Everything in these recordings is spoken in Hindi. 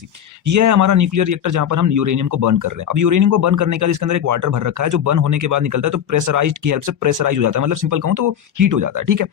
ये है हमारा न्यूक्लियर रिएक्टर जहां पर हम यूरेनियम को बर्न कर रहे हैं। अब यूरेनियम को बर्न करने के बाद इसके अंदर एक वाटर भर रखा है जो बर्न होने के बाद निकलता है तो प्रेशराइज्ड की हेल्प से प्रेशराइज हो जाता है, मतलब सिंपल कहूं तो वो हीट हो जाता है। ठीक है,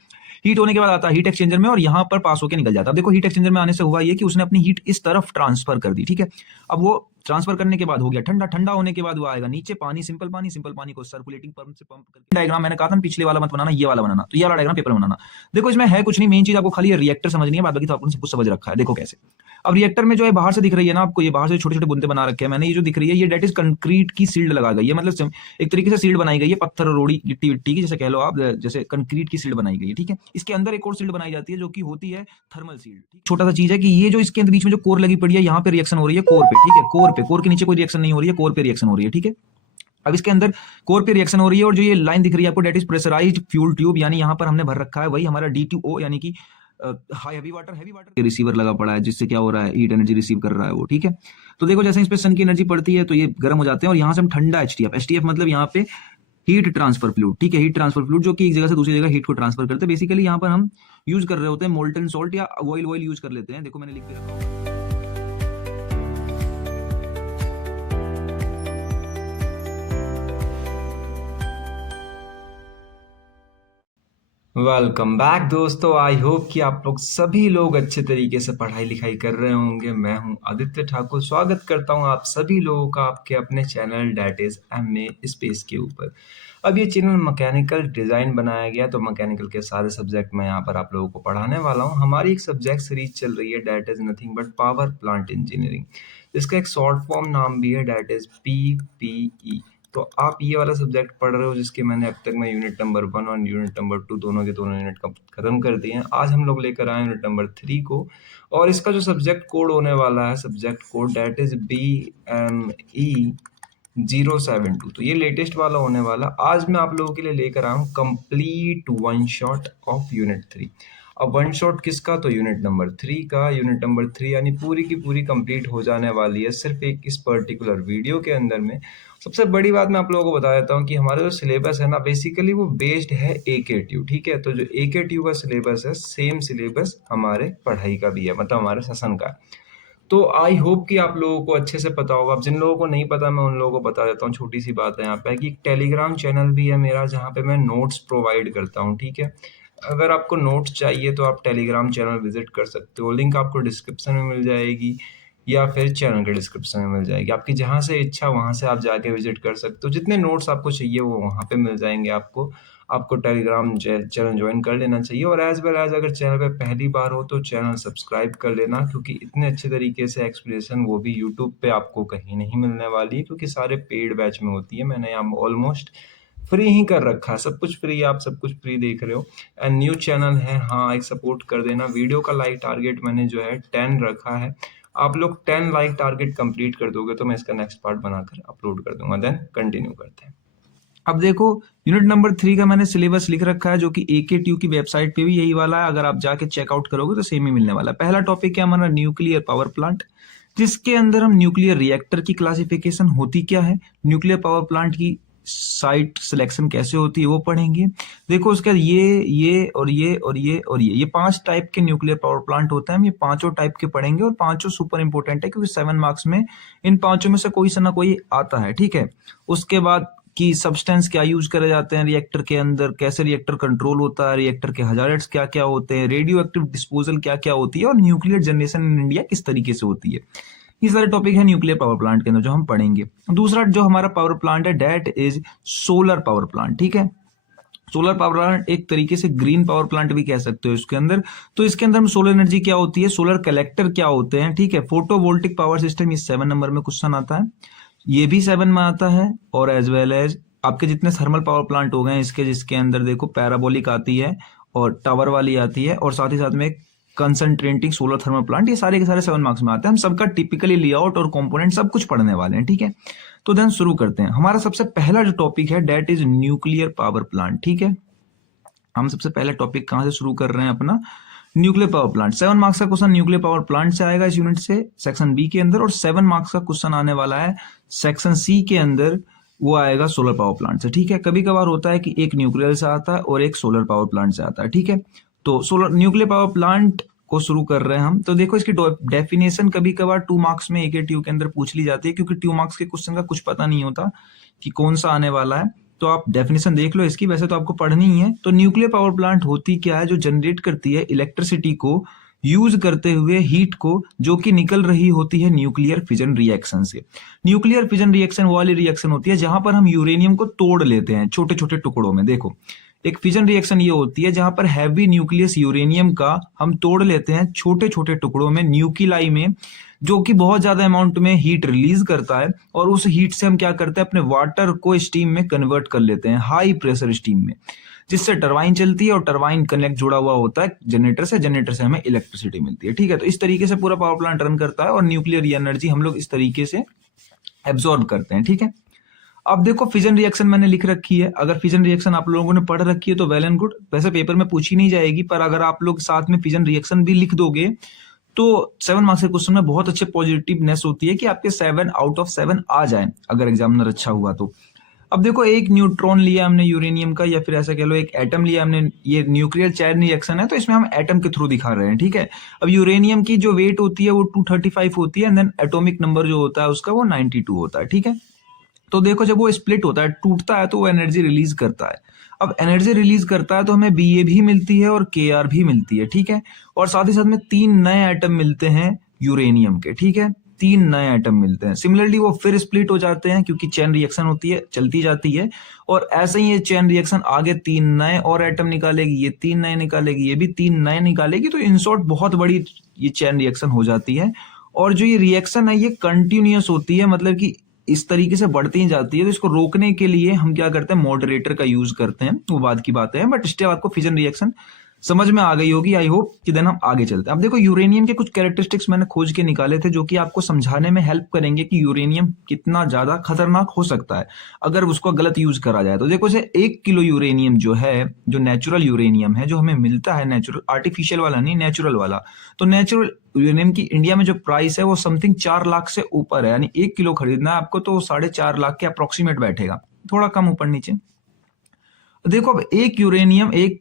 हीट होने के बाद आता है हीट एक्सचेंजर में और यहाँ पर पास होकर निकल जाता है। अब देखो हीट एक्सचेंजर में आने से हुआ ये कि उसने अपनी हीट इस तरफ ट्रांसफर कर दी। ठीक है, अब वो ट्रांसफर करने के बाद हो गया ठंडा, ठंडा होने के बाद वो आएगा नीचे पानी, सिंपल पानी को सर्कुलेटिंग पंप से पंप करके। डायग्राम मैंने कहा था पिछले वाला मत बनाना, ये वाला बनाना, तो ये वाला डायग्राम पेपर में बनाना। देखो इसमें है कुछ नहीं, मेन चीज आपको खाली ये रिएक्टर समझनी है, बाद बाकी तो आपने सब कुछ समझ रखा है। देखो कैसे, अब रिएक्टर में जो है बाहर से दिख रही है ना आपको, ये बाहर से छोटे छोटे बुंदे बना रखे हैं मैंने, ये जो दिख रही है ये डेट इज कंक्रीट की सील्ड लगा गई है, मतलब एक तरीके से सील्ड बनाई गई है पत्थर रोड़ी गिट्टी विट्टी की, जैसे कह लो आप, जैसे कंक्रीट की सील्ड बनाई गई है। ठीक है, इसके अंदर एक और सील्ड बनाई जाती है जो कि होती है थर्मल सील्ड। छोटा सा चीज है कि ये जो इसके बीच में जो कोर लगी पड़ी है यहाँ पे रिएक्शन हो रही है कोर पे। ठीक है, कोर के नीचे कोई रिएक्शन नहीं हो रही है, कोर पे रिएक्शन हो रही है। ठीक है, अब इसके अंदर कोर पे रिएक्शन हो रही है और जो ये लाइन दिख रही है आपको that is pressurised fuel tube, यानी यहाँ पर हमने भर रखा है वही हमारा D2O, यानी कि हाई हैवी वाटर रिसीवर लगा पड़ा है, जिससे क्या हो रहा है, हीट एनर्जी रिसीव कर रहा है वो। ठीक है, तो देखो जैसे इस पे सन की एनर्जी पड़ती है तो ये गर्म हो जाते हैं और यहाँ से हम ठंडा एचटीएफ मतलब यहाँ पे हीट ट्रांसफर फ्लूइड। ठीक है, हीट ट्रांसफर फ्लूइड जो कि एक जगह से दूसरी जगह हीट को ट्रांसफर करते हैं। बेसिकली यहाँ पर हम यूज कर रहे होते हैं मोल्टन सॉल्ट या ऑयल यूज कर लेते हैं। देखो मैंने लिख के रखा है। वेलकम बैक दोस्तों, आई होप कि आप लोग सभी लोग अच्छे तरीके से पढ़ाई लिखाई कर रहे होंगे। मैं हूं आदित्य ठाकुर, स्वागत करता हूं आप सभी लोगों का आपके अपने channel that is MA space के ऊपर। अब ये चैनल मैकेनिकल डिज़ाइन बनाया गया, तो मैकेनिकल के सारे सब्जेक्ट मैं यहाँ पर आप लोगों को पढ़ाने वाला हूँ। हमारी एक सब्जेक्ट सीरीज चल रही है that is nothing but power plant engineering, इसका एक शॉर्ट फॉर्म नाम भी है डैट इज PPE। तो आप ये वाला सब्जेक्ट पढ़ रहे हो जिसके मैंने अब तक मैं यूनिट नंबर 1 और यूनिट नंबर 2 दोनों के दोनों यूनिट खत्म कर दिए हैं। आज हम लोग लेकर आए यूनिट नंबर 3 को, और इसका जो सब्जेक्ट कोड होने वाला है, subject code that is BME072। तो ये लेटेस्ट वाला होने वाला। आज मैं आप लोगों के लिए लेकर आया हूँ complete one shot of unit 3। अब वन शॉट किसका, तो यूनिट नंबर 3 का। यूनिट नंबर 3 यानी पूरी की पूरी कंप्लीट हो जाने वाली है सिर्फ एक इस पर्टिकुलर वीडियो के अंदर में। सबसे बड़ी बात मैं आप लोगों को बता देता हूँ कि हमारा जो सिलेबस है ना, बेसिकली वो बेस्ड है AKTU। ठीक है, तो जो AKTU का सिलेबस है सेम सिलेबस हमारे पढ़ाई का भी है, मतलब हमारे सेशन का। तो आई होप कि आप लोगों को अच्छे से पता होगा। अब जिन लोगों को नहीं पता मैं उन लोगों को बता देता हूँ। छोटी सी बात है यहाँ पे कि टेलीग्राम चैनल भी है मेरा जहाँ पे मैं नोट्स प्रोवाइड करता हूँ। ठीक है, अगर आपको नोट्स चाहिए तो आप टेलीग्राम चैनल विजिट कर सकते हो, लिंक आपको डिस्क्रिप्शन में मिल जाएगी या फिर चैनल के डिस्क्रिप्शन में मिल जाएगी। आपकी जहाँ से इच्छा वहाँ से आप जाके विजिट कर सकते हो। जितने नोट्स आपको चाहिए वो वहाँ पे मिल जाएंगे आपको। आपको टेलीग्राम चैनल ज्वाइन कर लेना चाहिए, और एज वेल एज अगर चैनल पे पहली बार हो तो चैनल सब्सक्राइब कर लेना, क्योंकि इतने अच्छे तरीके से एक्सप्लेनेशन वो भी यूट्यूब पे आपको कहीं नहीं मिलने वाली है, क्योंकि सारे पेड बैच में होती है। मैंने यहाँ ऑलमोस्ट फ्री ही कर रखा है, सब कुछ फ्री, आप सब कुछ फ्री देख रहे हो। एंड न्यू चैनल है, हाँ एक सपोर्ट कर देना। वीडियो का लाइक टारगेट मैंने जो है 10 रखा है। आप लोग 10 लाइक टारगेट कंप्लीट कर दोगे तो मैं इसका नेक्स्ट पार्ट बनाकर अपलोड कर दूंगा। देन कंटिन्यू करते हैं। अब देखो यूनिट नंबर 3 का मैंने सिलेबस लिख रखा है जो कि AKTU की वेबसाइट पे भी यही वाला है। अगर आप जाके चेकआउट करोगे तो सेम ही मिलने वाला है। पहला टॉपिक है हमारा न्यूक्लियर पावर प्लांट, जिसके अंदर हम न्यूक्लियर रिएक्टर की क्लासिफिकेशन होती क्या है, न्यूक्लियर पावर प्लांट की साइट सिलेक्शन कैसे होती है वो पढ़ेंगे। देखो उसके बाद ये और ये 5 टाइप के न्यूक्लियर पावर प्लांट होते हैं। हम ये पांचों टाइप के पढ़ेंगे और पांचों सुपर इंपोर्टेंट है, क्योंकि 7 मार्क्स में इन पांचों में से कोई सा ना कोई आता है। ठीक है, उसके बाद कि सब्सटेंस क्या यूज करे जाते हैं रिएक्टर के अंदर, कैसे रिएक्टर कंट्रोल होता है, रिएक्टर के हजार्ड्स क्या क्या होते हैं, रेडियो एक्टिव डिस्पोजल क्या क्या होती है, और न्यूक्लियर जनरेशन इन इंडिया किस तरीके से होती है। ये सारे टॉपिक है न्यूक्लियर पावर प्लांट के अंदर जो हम पढ़ेंगे। दूसरा जो हमारा पावर प्लांट है that is solar power plant. ठीक है, सोलर पावर प्लांट एक तरीके से ग्रीन पावर प्लांट भी कह सकते हो इसके अंदर। तो इसके अंदर सोलर एनर्जी क्या होती है, सोलर कलेक्टर क्या होते हैं। ठीक है, फोटोवोल्टिक पावर सिस्टम, ये 7 नंबर में क्वेश्चन आता है, ये भी 7 में आता है। और एज वेल एज आपके जितने थर्मल पावर प्लांट हो गए इसके, जिसके अंदर देखो पैराबोलिक आती है और टावर वाली आती है, और साथ ही साथ में कंसंट्रेटिंग सोलर थर्मल प्लांट, ये सारे के सारे 7 मार्क्स में आते हैं। हम सबका टिपिकली लेआउट और कंपोनेंट सब कुछ पढ़ने वाले हैं। ठीक है, तो देन शुरू करते हैं। हमारा सबसे पहला जो टॉपिक है that is nuclear power plant. ठीक है, हम सबसे पहले टॉपिक कहां से शुरू कर रहे हैं अपना, न्यूक्लियर पावर प्लांट। 7 मार्क्स का क्वेश्चन न्यूक्लियर पावर प्लांट से आएगा इस यूनिट से, सेक्शन बी के अंदर, और 7 मार्क्स का क्वेश्चन आने वाला है सेक्शन सी के अंदर, वो आएगा सोलर पावर प्लांट से। ठीक है, कभी कभार होता है कि एक न्यूक्लियर से आता है और एक सोलर पावर प्लांट से आता है। ठीक है, तो सोलर न्यूक्लियर पावर प्लांट को शुरू कर रहे हैं हम। तो देखो इसकी डेफिनेशन कभी कभार 2 मार्क्स में AKTU के अंदर पूछ ली जाती है, क्योंकि 2 मार्क्स के क्वेश्चन का कुछ पता नहीं होता कि कौन सा आने वाला है। तो आप डेफिनेशन देख लो इसकी, वैसे तो आपको पढ़नी ही है। तो न्यूक्लियर पावर प्लांट होती क्या है, जो जनरेट करती है इलेक्ट्रिसिटी को यूज करते हुए हीट को, जो कि निकल रही होती है न्यूक्लियर फिजन रिएक्शन से। न्यूक्लियर फिजन रिएक्शन वाली रिएक्शन होती है जहां पर हम यूरेनियम को तोड़ लेते हैं छोटे छोटे टुकड़ों में। देखो एक फिजन रिएक्शन ये होती है जहां पर हैवी न्यूक्लियस यूरेनियम का हम तोड़ लेते हैं छोटे छोटे टुकड़ों में न्यूक्लियाई में, जो कि बहुत ज्यादा अमाउंट में हीट रिलीज करता है, और उस हीट से हम क्या करते हैं, अपने वाटर को स्टीम में कन्वर्ट कर लेते हैं, हाई प्रेशर स्टीम में, जिससे टरबाइन चलती है और टरबाइन कनेक्ट जुड़ा हुआ होता है जनरेटर से हमें इलेक्ट्रिसिटी मिलती है। ठीक है, तो इस तरीके से पूरा पावर प्लांट रन करता है और न्यूक्लियर एनर्जी हम लोग इस तरीके से एब्जॉर्ब करते हैं। ठीक है, अब देखो फिजन रिएक्शन मैंने लिख रखी है। अगर फिजन रिएक्शन आप लोगों ने पढ़ रखी है तो वेल एंड गुड, वैसे पेपर में पूछी नहीं जाएगी, पर अगर आप लोग साथ में फिजन रिएक्शन भी लिख दोगे तो 7 मार्क्स के क्वेश्चन में बहुत अच्छे पॉजिटिवनेस होती है कि आपके 7 आउट ऑफ 7 आ जाए अगर एग्जामिनर अच्छा हुआ तो। अब देखो एक न्यूट्रॉन लिया हमने यूरेनियम का, या फिर ऐसा कह लो एक एटम लिया हमने, ये न्यूक्लियर चैन रिएक्शन है तो इसमें हम एटम के थ्रू दिखा रहे हैं। ठीक है, अब यूरेनियम की जो वेट होती है वो 235 होती है, एंड देन एटॉमिक नंबर जो होता है उसका वो 92 होता है। ठीक है, तो देखो जब वो स्प्लिट होता है, टूटता है, तो वो एनर्जी रिलीज करता है। अब एनर्जी रिलीज करता है तो हमें BA भी मिलती है और KR भी मिलती है। ठीक है, और साथ ही साथ में 3 नए एटम मिलते हैं यूरेनियम के। ठीक है, 3 नए एटम मिलते हैं। सिमिलरली वो फिर स्प्लिट हो जाते हैं, क्योंकि चेन रिएक्शन होती है, चलती जाती है, और ऐसे ही ये चेन रिएक्शन आगे 3 नए और एटम निकालेगी, ये 3 नए निकालेगी, ये भी 3 नए निकालेगी। तो इन शॉर्ट बहुत बड़ी ये चेन रिएक्शन हो जाती है। और जो ये रिएक्शन है ये कंटिन्यूअस होती है, मतलब कि इस तरीके से बढ़ती ही जाती है। तो इसको रोकने के लिए हम क्या करते हैं, मॉडरेटर का यूज करते हैं, वो बाद की बात है, बट स्टिल आपको फिजन रिएक्शन समझ में आ गई होगी आई होप कि। देन हम आगे चलते हैं। अब देखो यूरेनियम के कुछ कैरेक्टरिस्टिक्स मैंने खोज के निकाले थे, जो कि आपको समझाने में हेल्प करेंगे कि यूरेनियम कितना ज्यादा खतरनाक हो सकता है अगर उसको गलत यूज करा जाए। तो देखो जैसे 1 किलो यूरेनियम जो है, जो नेचुरल यूरेनियम है, जो हमें मिलता है नेचुरल, आर्टिफिशियल वाला नहीं, नेचुरल वाला, तो नेचुरल यूरेनियम की इंडिया में जो प्राइस है वो समथिंग 4 लाख से ऊपर है। यानी 1 किलो खरीदना है आपको तो 4.5 लाख के अप्रोक्सीमेट बैठेगा, थोड़ा कम ऊपर नीचे। देखो अब 1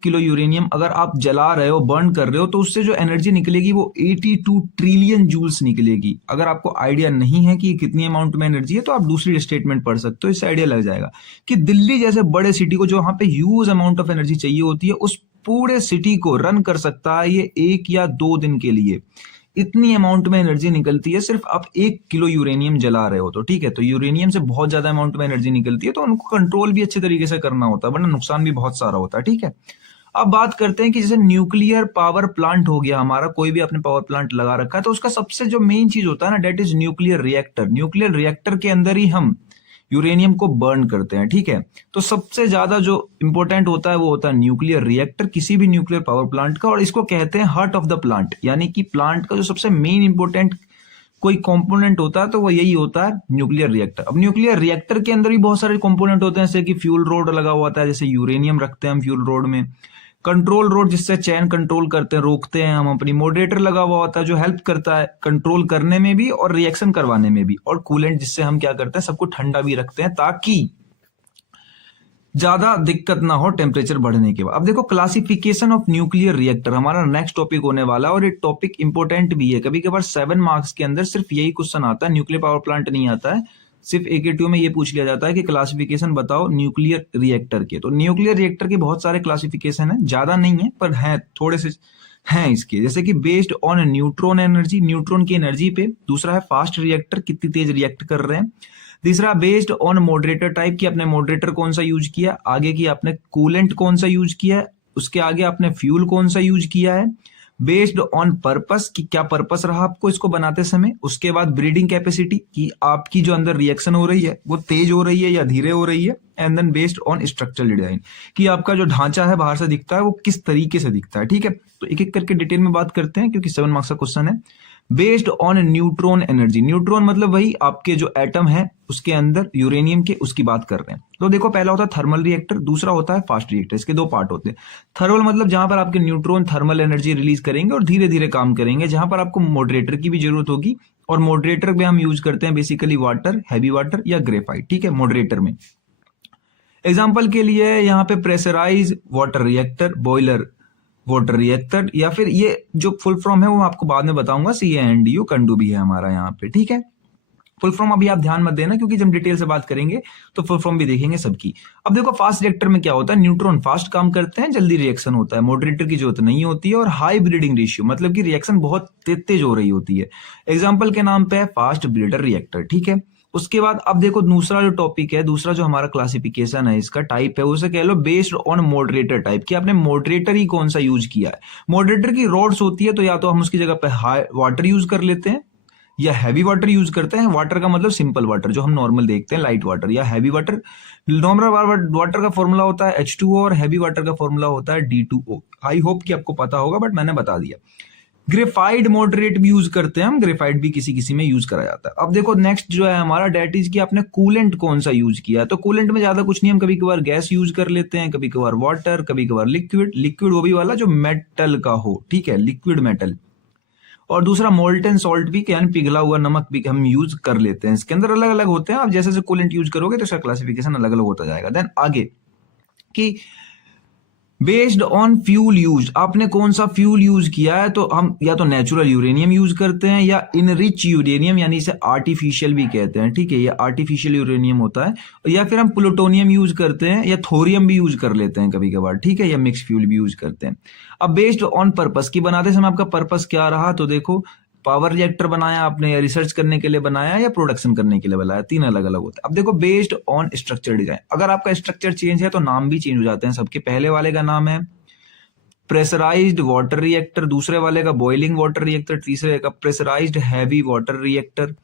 किलो यूरेनियम अगर आप जला रहे हो, बर्न कर रहे हो, तो उससे जो एनर्जी निकलेगी वो 82 ट्रिलियन जूल्स निकलेगी। अगर आपको आइडिया नहीं है कि कितनी अमाउंट में एनर्जी है तो आप दूसरी स्टेटमेंट पढ़ सकते हो, इससे आइडिया लग जाएगा कि दिल्ली जैसे बड़े सिटी को जो वहां पे ह्यूज अमाउंट ऑफ एनर्जी चाहिए होती है, उस पूरे सिटी को रन कर सकता है ये 1 या 2 दिन के लिए। इतनी अमाउंट में एनर्जी निकलती है सिर्फ आप 1 किलो यूरेनियम जला रहे हो तो। ठीक है, तो यूरेनियम से बहुत ज्यादा अमाउंट में एनर्जी निकलती है, तो उनको कंट्रोल भी अच्छे तरीके से करना होता है, वरना नुकसान भी बहुत सारा होता है। ठीक है, अब बात करते हैं कि जैसे न्यूक्लियर पावर प्लांट हो गया हमारा, कोई भी आपने पावर प्लांट लगा रखा है, तो उसका सबसे जो मेन चीज होता है ना, that is nuclear reactor. Nuclear reactor के अंदर ही हम यूरेनियम को बर्न करते हैं। ठीक है, तो सबसे ज्यादा जो इंपॉर्टेंट होता है वो होता है न्यूक्लियर रिएक्टर किसी भी न्यूक्लियर पावर प्लांट का, और इसको कहते हैं हार्ट ऑफ द प्लांट, यानी कि प्लांट का जो सबसे मेन इंपॉर्टेंट कोई कंपोनेंट होता है तो वो यही होता है न्यूक्लियर रिएक्टर। अब न्यूक्लियर रिएक्टर के अंदर भी बहुत सारे कंपोनेंट होते हैं, जैसे कि फ्यूल रोड लगा हुआ होता है, जैसे यूरेनियम रखते हैं हम फ्यूल रोड में, कंट्रोल रोड जिससे चैन कंट्रोल करते हैं, रोकते हैं हम अपनी, मॉडरेटर लगा हुआ होता है जो हेल्प करता है कंट्रोल करने में भी और रिएक्शन करवाने में भी, और कूलेंट जिससे हम क्या करते हैं, सबको ठंडा भी रखते हैं ताकि ज्यादा दिक्कत ना हो टेम्परेचर बढ़ने के बाद। अब देखो क्लासिफिकेशन ऑफ न्यूक्लियर रिएक्टर हमारा नेक्स्ट टॉपिक होने वाला है, और ये टॉपिक इंपॉर्टेंट भी है। कभी कभार 7 मार्क्स के अंदर सिर्फ यही क्वेश्चन आता है, न्यूक्लियर पावर प्लांट नहीं आता है, सिर्फ AKTU में ये पूछ लिया जाता है कि क्लासिफिकेशन बताओ न्यूक्लियर रिएक्टर के। तो न्यूक्लियर रिएक्टर के बहुत सारे क्लासिफिकेशन है, ज्यादा नहीं है पर हैं, थोड़े से हैं इसके, जैसे कि based on neutron energy, neutron की एनर्जी पे। दूसरा है फास्ट रिएक्टर, कितनी तेज रिएक्ट कर रहे हैं। तीसरा बेस्ड ऑन मॉडरेटर टाइप, की आपने मॉडरेटर कौन सा यूज किया, आगे की आपने कूलेंट कौन सा यूज किया है, उसके आगे आपने फ्यूल कौन सा यूज किया है। बेस्ड ऑन पर्पस, कि क्या पर्पस रहा आपको इसको बनाते समय। उसके बाद ब्रीडिंग कैपेसिटी, कि आपकी जो अंदर रिएक्शन हो रही है वो तेज हो रही है या धीरे हो रही है। And then based on structural design, कि आपका जो ढांचा है बाहर से दिखता है वो किस तरीके से दिखता है। ठीक है, तो एक एक करके डिटेल में बात करते हैं क्योंकि 7 मार्क्स का क्वेश्चन है। Based on neutron energy, neutron मतलब वही आपके जो एटम है उसके अंदर यूरेनियम के, उसकी बात कर रहे हैं। तो देखो पहला होता है थर्मल रिएक्टर, दूसरा होता है फास्ट रिएक्टर। इसके 2 पार्ट होते हैं। थर्मल मतलब जहां पर आपके न्यूट्रॉन थर्मल एनर्जी रिलीज करेंगे और धीरे धीरे काम करेंगे, जहां पर आपको मॉडरेटर की भी जरूरत होगी, और मॉडरेटर में हम यूज करते हैं बेसिकली वाटर, हैवी वाटर या ग्रेफाइट। ठीक है, मॉडरेटर में एग्जाम्पल के लिए यहाँ पे pressurise water reactor, boiler, water reactor, या फिर ये जो फुल फॉर्म है वो आपको बाद में बताऊंगा, CANDU कंडू भी है हमारा यहाँ पे, ठीक है। फुल फॉर्म अभी आप ध्यान मत देना, क्योंकि जब डिटेल से बात करेंगे तो फुल फॉर्म भी देखेंगे सबकी। अब देखो फास्ट रिएक्टर में क्या होता है, न्यूट्रॉन फास्ट काम करते हैं, जल्दी रिएक्शन होता है, मॉडरेटर की जरूरत नहीं होती है, और हाई ब्रीडिंग रेशियो, मतलब कि रिएक्शन बहुत तेज हो रही होती है। एग्जाम्पल के नाम पे है फास्ट ब्रीडर रिएक्टर, ठीक है। उसके बाद अब देखो दूसरा जो टॉपिक है, दूसरा जो हमारा क्लासिफिकेशन है, इसका टाइप है, उसे कह लो बेस्ड ऑन मॉडरेटर टाइप, कि आपने मॉडरेटर ही कौन सा यूज किया है। मॉडरेटर की रॉड्स होती है, तो या तो हम उसकी जगह पे हाई वाटर यूज कर लेते हैं या हैवी वाटर यूज करते हैं। वाटर का मतलब सिंपल वाटर जो हम नॉर्मल देखते हैं, लाइट वाटर, या हैवी वाटर। नॉर्मल वाटर का फॉर्मूला होता है H2O और हैवी वाटर का फॉर्मूला होता है D2O। आई होप कि आपको पता होगा, बट मैंने बता दिया। ग्रेफाइड मॉडरेट भी यूज करते हैं हम, ग्रेफाइड भी किसी किसी में यूज करा जाता है। अब देखो नेक्स्ट जो है हमारा, डेट इज कि आपने कूलेंट कौन सा यूज किया है। तो कूलेंट में ज्यादा कुछ नहीं, हम कभी कभार गैस यूज कर लेते हैं, कभी कभार वाटर, कभी कभार लिक्विड वो भी वाला जो मेटल का हो, ठीक है, लिक्विड मेटल। और दूसरा मोल्टन सॉल्ट भी, यानी पिघला हुआ नमक भी हम यूज कर लेते हैं। इसके अंदर अलग अलग होते हैं, आप जैसे जैसे कूलेंट यूज करोगे तो इसका क्लासिफिकेशन अलग अलग होता जाएगा। देन आगे कि बेस्ड ऑन फ्यूल यूज, आपने कौन सा फ्यूल यूज किया है, तो हम या तो नेचुरल यूरेनियम यूज करते हैं या इनरिच यूरेनियम, यानी इसे आर्टिफिशियल भी कहते हैं, ठीक है, ये आर्टिफिशियल यूरेनियम होता है। या फिर हम प्लूटोनियम यूज करते हैं या थोरियम भी यूज कर लेते हैं कभी कभार, ठीक है, या मिक्स फ्यूल भी यूज करते हैं। अब बेस्ड ऑन पर्पस की बनाते समय आपका पर्पस क्या रहा, तो देखो पावर रिएक्टर बनाया आपने, या रिसर्च करने के लिए बनाया, या प्रोडक्शन करने के लिए बनाया, तीन अलग अलग होता है। अब देखो बेस्ड ऑन स्ट्रक्चर डिजाइन, अगर आपका स्ट्रक्चर चेंज है तो नाम भी चेंज हो जाते हैं सबके। पहले वाले का नाम है प्रेशराइज्ड वाटर रिएक्टर, दूसरे वाले का बॉइलिंग वाटर रिएक्टर, तीसरे का प्रेशराइज्ड हैवी वाटर रिएक्टर,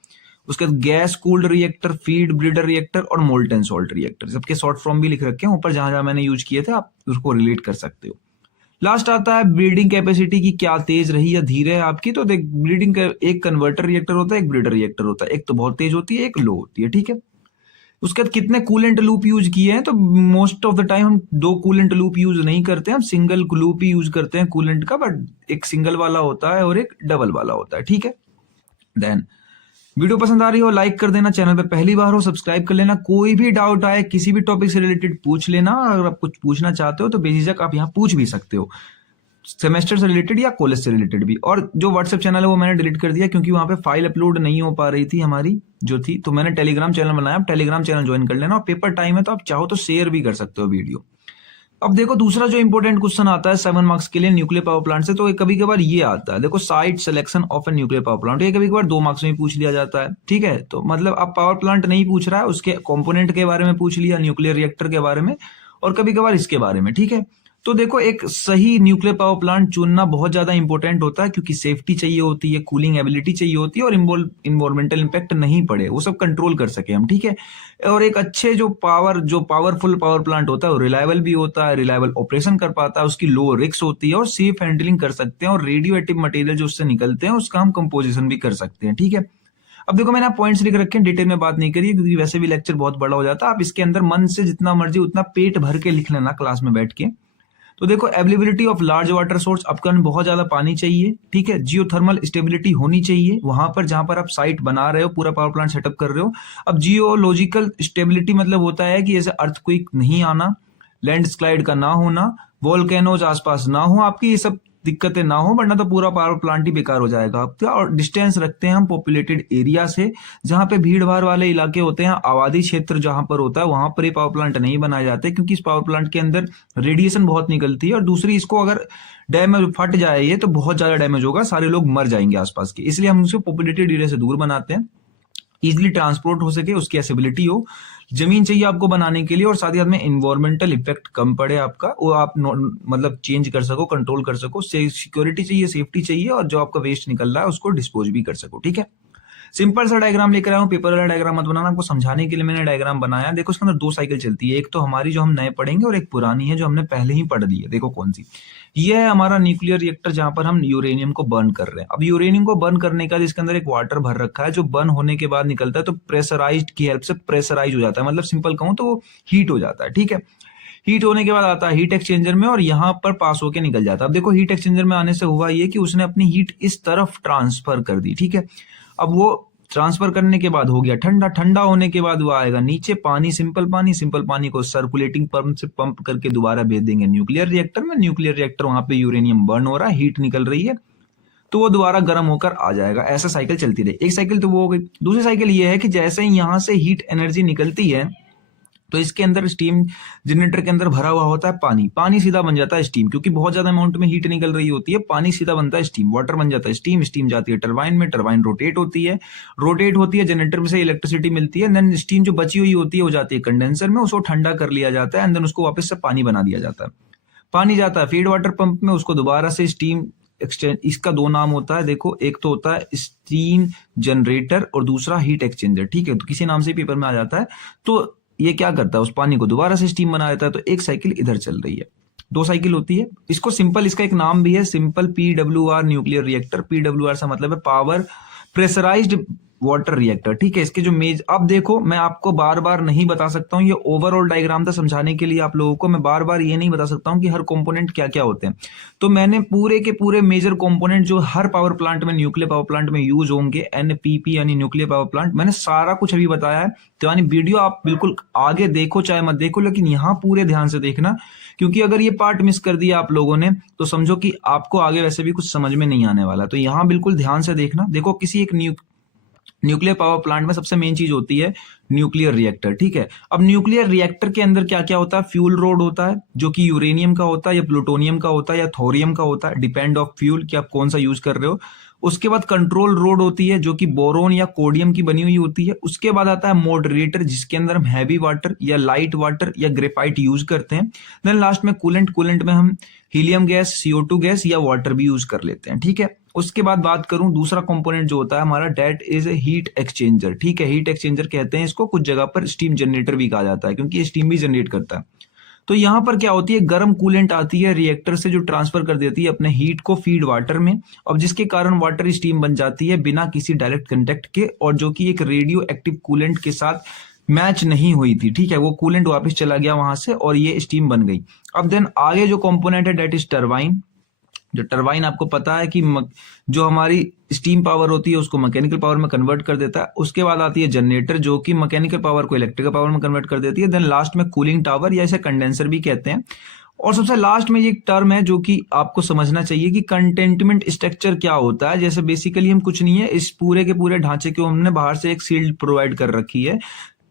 उसके बाद gas cooled reactor, feed breeder reactor और मोल्टन सॉल्ट रिएक्टर। सबके शॉर्ट फॉर्म भी लिख रखे हैं ऊपर, जहां जहां मैंने यूज किए थे आप उसको रिलेट कर सकते हो। लास्ट आता है ब्रीडिंग कैपेसिटी की, क्या तेज रही या धीरे है आपकी। तो देख ब्रीडिंग का एक कन्वर्टर रिएक्टर होता है, एक ब्रीडर रिएक्टर होता है, एक तो बहुत तेज होती है, एक लो होती है, ठीक है। उसके बाद कितने कूलेंट लूप यूज किए हैं, तो मोस्ट ऑफ द टाइम हम 2 कूलेंट लूप यूज नहीं करते हैं, हम सिंगल लूप ही यूज करते हैं कूलेंट का, बट एक सिंगल वाला होता है और एक डबल वाला होता है, ठीक है। देन वीडियो पसंद आ रही हो लाइक कर देना, चैनल पे पहली बार हो सब्सक्राइब कर लेना। कोई भी डाउट आए किसी भी टॉपिक से रिलेटेड पूछ लेना, अगर आप कुछ पूछना चाहते हो तो बेझिझक आप यहाँ पूछ भी सकते हो, सेमेस्टर से रिलेटेड या कॉलेज से रिलेटेड भी। और जो व्हाट्सएप चैनल है वो मैंने डिलीट कर दिया, क्योंकि वहां पे फाइल अपलोड नहीं हो पा रही थी हमारी जो थी, तो मैंने टेलीग्राम चैनल बनाया। आप टेलीग्राम चैनल ज्वाइन कर लेना, और पेपर टाइम है तो आप चाहो तो शेयर भी कर सकते हो वीडियो। अब देखो दूसरा जो इंपॉर्टेंट क्वेश्चन आता है 7 मार्क्स के लिए न्यूक्लियर पावर प्लांट से, तो कभी कभार ये आता है, देखो site selection of a nuclear power plant, ये कभी कभार 2 मार्क्स में पूछ लिया जाता है, ठीक है। तो मतलब अब पावर प्लांट नहीं पूछ रहा है, उसके कंपोनेंट के बारे में पूछ लिया, न्यूक्लियर रिएक्टर के बारे में, और कभी कभार इसके बारे में, ठीक है। तो देखो एक सही न्यूक्लियर पावर प्लांट चुनना बहुत ज्यादा इंपॉर्टेंट होता है, क्योंकि सेफ्टी चाहिए होती है, कूलिंग एबिलिटी चाहिए होती है, और इन्वायरमेंटल इंपैक्ट नहीं पड़े, वो सब कंट्रोल कर सके हम, ठीक है। और एक अच्छे जो पावरफुल पावर प्लांट होता है वो रिलायबल भी होता है, रिलायबल ऑपरेशन कर पाता है, उसकी लो रिस्क होती है, और सेफ हैंडलिंग कर सकते हैं, और रेडियो एक्टिव मटेरियल जो उससे निकलते हैं उसका हम कंपोजिशन भी कर सकते हैं, ठीक है। अब देखो मैंने पॉइंट्स लिख रखे हैं, डिटेल में बात नहीं करी क्योंकि वैसे भी लेक्चर बहुत बड़ा हो जाता है। आप इसके अंदर मन से जितना मर्जी उतना पेट भर के लिख लेना क्लास में बैठ के। तो देखो availability of large water source, आपको बहुत ज्यादा पानी चाहिए, ठीक है। जियोथर्मल स्टेबिलिटी होनी चाहिए वहां पर जहां पर आप साइट बना रहे हो, पूरा पावर प्लांट सेटअप कर रहे हो। अब जियोलॉजिकल स्टेबिलिटी मतलब होता है कि जैसे अर्थक्वेक नहीं आना, लैंडस्लाइड का ना होना, वोल्केनोज आसपास ना हो आपकी, ये सब दिक्कतें ना हो, वरना तो पूरा पावर प्लांट ही बेकार हो जाएगा आपका। और डिस्टेंस रखते हैं हम पॉपुलेटेड एरिया से, जहां पे भीड़ भाड़ वाले इलाके होते हैं, आबादी क्षेत्र जहां पर होता है वहां पर ये पावर प्लांट नहीं बनाए जाते, क्योंकि इस पावर प्लांट के अंदर रेडिएशन बहुत निकलती है। और दूसरी, इसको अगर डैमेज फट जाए ये तो बहुत ज्यादा डैमेज होगा, सारे लोग मर जाएंगे आसपास के, इसलिए हम उसको पॉपुलेटेड एरिया से दूर बनाते हैं, इजिली ट्रांसपोर्ट हो सके, उसकी एसेबिलिटी हो। जमीन चाहिए आपको बनाने के लिए, और साथ ही साथ में इन्वायरमेंटल इफेक्ट कम पड़े आपका, वो आप मतलब चेंज कर सको, कंट्रोल कर सको। सिक्योरिटी चाहिए, सेफ्टी चाहिए, और जो आपका वेस्ट निकल रहा है उसको डिस्पोज भी कर सको, ठीक है। सिंपल सा डायग्राम लेकर आया हूँ, पेपर वाला डायग्राम मत बनाना, आपको समझाने के लिए मैंने डायग्राम बनाया। देखो उसके अंदर 2 साइकिल चलती है, एक तो हमारी जो हम नए पढ़ेंगे, और एक पुरानी है जो हमने पहले ही पढ़ ली है। देखो कौन सी, ये है हमारा न्यूक्लियर रिएक्टर जहां पर हम यूरेनियम को बर्न कर रहे हैं। अब यूरेनियम को बर्न करने का, जिसके अंदर एक वाटर भर रखा है, जो बर्न होने के बाद निकलता है तो प्रेशराइज्ड की हेल्प से प्रेशराइज हो जाता है, मतलब सिंपल कहूं तो वो हीट हो जाता है, ठीक है। हीट होने के बाद आता है हीट एक्सचेंजर में, और यहां पर पास होके निकल जाता है। अब देखो हीट एक्सचेंजर में आने से हुआ ये कि उसने अपनी हीट इस तरफ ट्रांसफर कर दी, ठीक है। अब वो ट्रांसफर करने के बाद हो गया ठंडा, ठंडा होने के बाद वो आएगा नीचे पानी, सिंपल पानी को सर्कुलेटिंग पंप से पंप करके दोबारा भेज देंगे न्यूक्लियर रिएक्टर में। न्यूक्लियर रिएक्टर वहां पे यूरेनियम बर्न हो रहा है, हीट निकल रही है, तो वो दोबारा गर्म होकर आ जाएगा। ऐसा साइकिल चलती रही। एक साइकिल तो वो हो गई। दूसरी साइकिल ये है कि जैसे ही यहाँ से हीट एनर्जी निकलती है तो इसके अंदर स्टीम जनरेटर के अंदर भरा हुआ होता है पानी, पानी सीधा बन जाता है स्टीम, क्योंकि बहुत ज्यादा अमाउंट में हीट निकल रही होती है, पानी सीधा बनता है स्टीम, वाटर बन जाता है स्टीम, स्टीम जाती है टरबाइन में, टरबाइन रोटेट होती है जनरेटर में से इलेक्ट्रिसिटी मिलती है, देन स्टीम जो बची हुई होती है वो जाती है कंडेंसर में, उसको ठंडा कर लिया जाता है एंड देन उसको वापस से पानी बना दिया जाता है। पानी जाता है फीड वाटर पंप में, उसको दोबारा से स्टीम एक्सचेंज, इसका दो नाम होता है देखो, एक तो होता है स्टीम जनरेटर और दूसरा हीट एक्सचेंजर, ठीक है, तो किसी नाम से पेपर में आ जाता है। तो ये क्या करता है, उस पानी को दोबारा से स्टीम बना देता है। तो एक साइकिल इधर चल रही है, दो साइकिल होती है। इसको सिंपल, इसका एक नाम भी है simple PWR nuclear reactor. PWR से मतलब है पावर प्रेशराइज्ड वाटर रिएक्टर, ठीक है। इसके जो अब देखो मैं आपको बार बार नहीं बता सकता हूँ, ये ओवरऑल डायग्राम था समझाने के लिए आप लोगों को, मैं बार बार ये नहीं बता सकता हूँ कि हर कंपोनेंट क्या क्या होते हैं। तो मैंने पूरे के पूरे मेजर कंपोनेंट जो हर पावर प्लांट में, न्यूक्लियर पावर प्लांट में यूज होंगे, NPP यानी न्यूक्लियर पावर प्लांट, मैंने सारा कुछ अभी बताया है। तो यानी वीडियो आप बिल्कुल आगे देखो चाहे मत देखो, लेकिन यहाँ पूरे ध्यान से देखना, क्योंकि अगर ये पार्ट मिस कर दिया आप लोगों ने तो समझो कि आपको आगे वैसे भी कुछ समझ में नहीं आने वाला। तो यहाँ बिल्कुल ध्यान से देखना। देखो किसी एक न्यूक्लियर पावर प्लांट में सबसे मेन चीज होती है न्यूक्लियर रिएक्टर, ठीक है। अब न्यूक्लियर रिएक्टर के अंदर क्या क्या होता है, फ्यूल रोड होता है जो कि यूरेनियम का होता है या प्लूटोनियम का होता है या थोरियम का होता है, डिपेंड ऑफ फ्यूल कि आप कौन सा यूज कर रहे हो। उसके बाद कंट्रोल रोड होती है जो कि बोरोन या कोडियम की बनी हुई होती है। उसके बाद आता है मॉडरेटर जिसके अंदर हम हैवी वाटर या लाइट वाटर या ग्रेफाइट यूज करते हैं। देन लास्ट में कूलेंट में हम हीलियम गैस, CO2 गैस या वाटर भी यूज कर लेते हैं, ठीक है। उसके बाद बात करूं दूसरा कंपोनेंट जो होता है हमारा, that is a heat exchanger, ठीक है। हीट एक्सचेंजर कहते हैं इसको, कुछ जगह पर स्टीम जनरेटर भी कहा जाता है क्योंकि ये स्टीम भी जनरेट करता है। तो यहां पर क्या होती है, गर्म कूलेंट आती है रिएक्टर से जो ट्रांसफर कर देती है अपने हीट को फीड वाटर में, अब जिसके कारण वाटर स्टीम बन जाती है बिना किसी डायरेक्ट कंटेक्ट के, और जो कि एक रेडियो एक्टिव कूलेंट के साथ मैच नहीं हुई थी, ठीक है। वो कूलेंट वापस चला गया वहां से और ये स्टीम बन गई। अब देन आगे जो कंपोनेंट है डेट इज टरबाइन। जो टरबाइन आपको पता है कि जो हमारी स्टीम पावर होती है उसको मैकेनिकल पावर में कन्वर्ट कर देता है। उसके बाद आती है जनरेटर जो कि मैकेनिकल पावर को इलेक्ट्रिकल पावर में कन्वर्ट कर देती है। देन लास्ट में कूलिंग टावर या इसे कंडेंसर भी कहते हैं। और सबसे लास्ट में ये एक टर्म है जो कि आपको समझना चाहिए कि कंटेनमेंट स्ट्रक्चर क्या होता है। जैसे बेसिकली हम कुछ नहीं है, इस पूरे के पूरे ढांचे को हमने बाहर से एक सील्ड प्रोवाइड कर रखी है,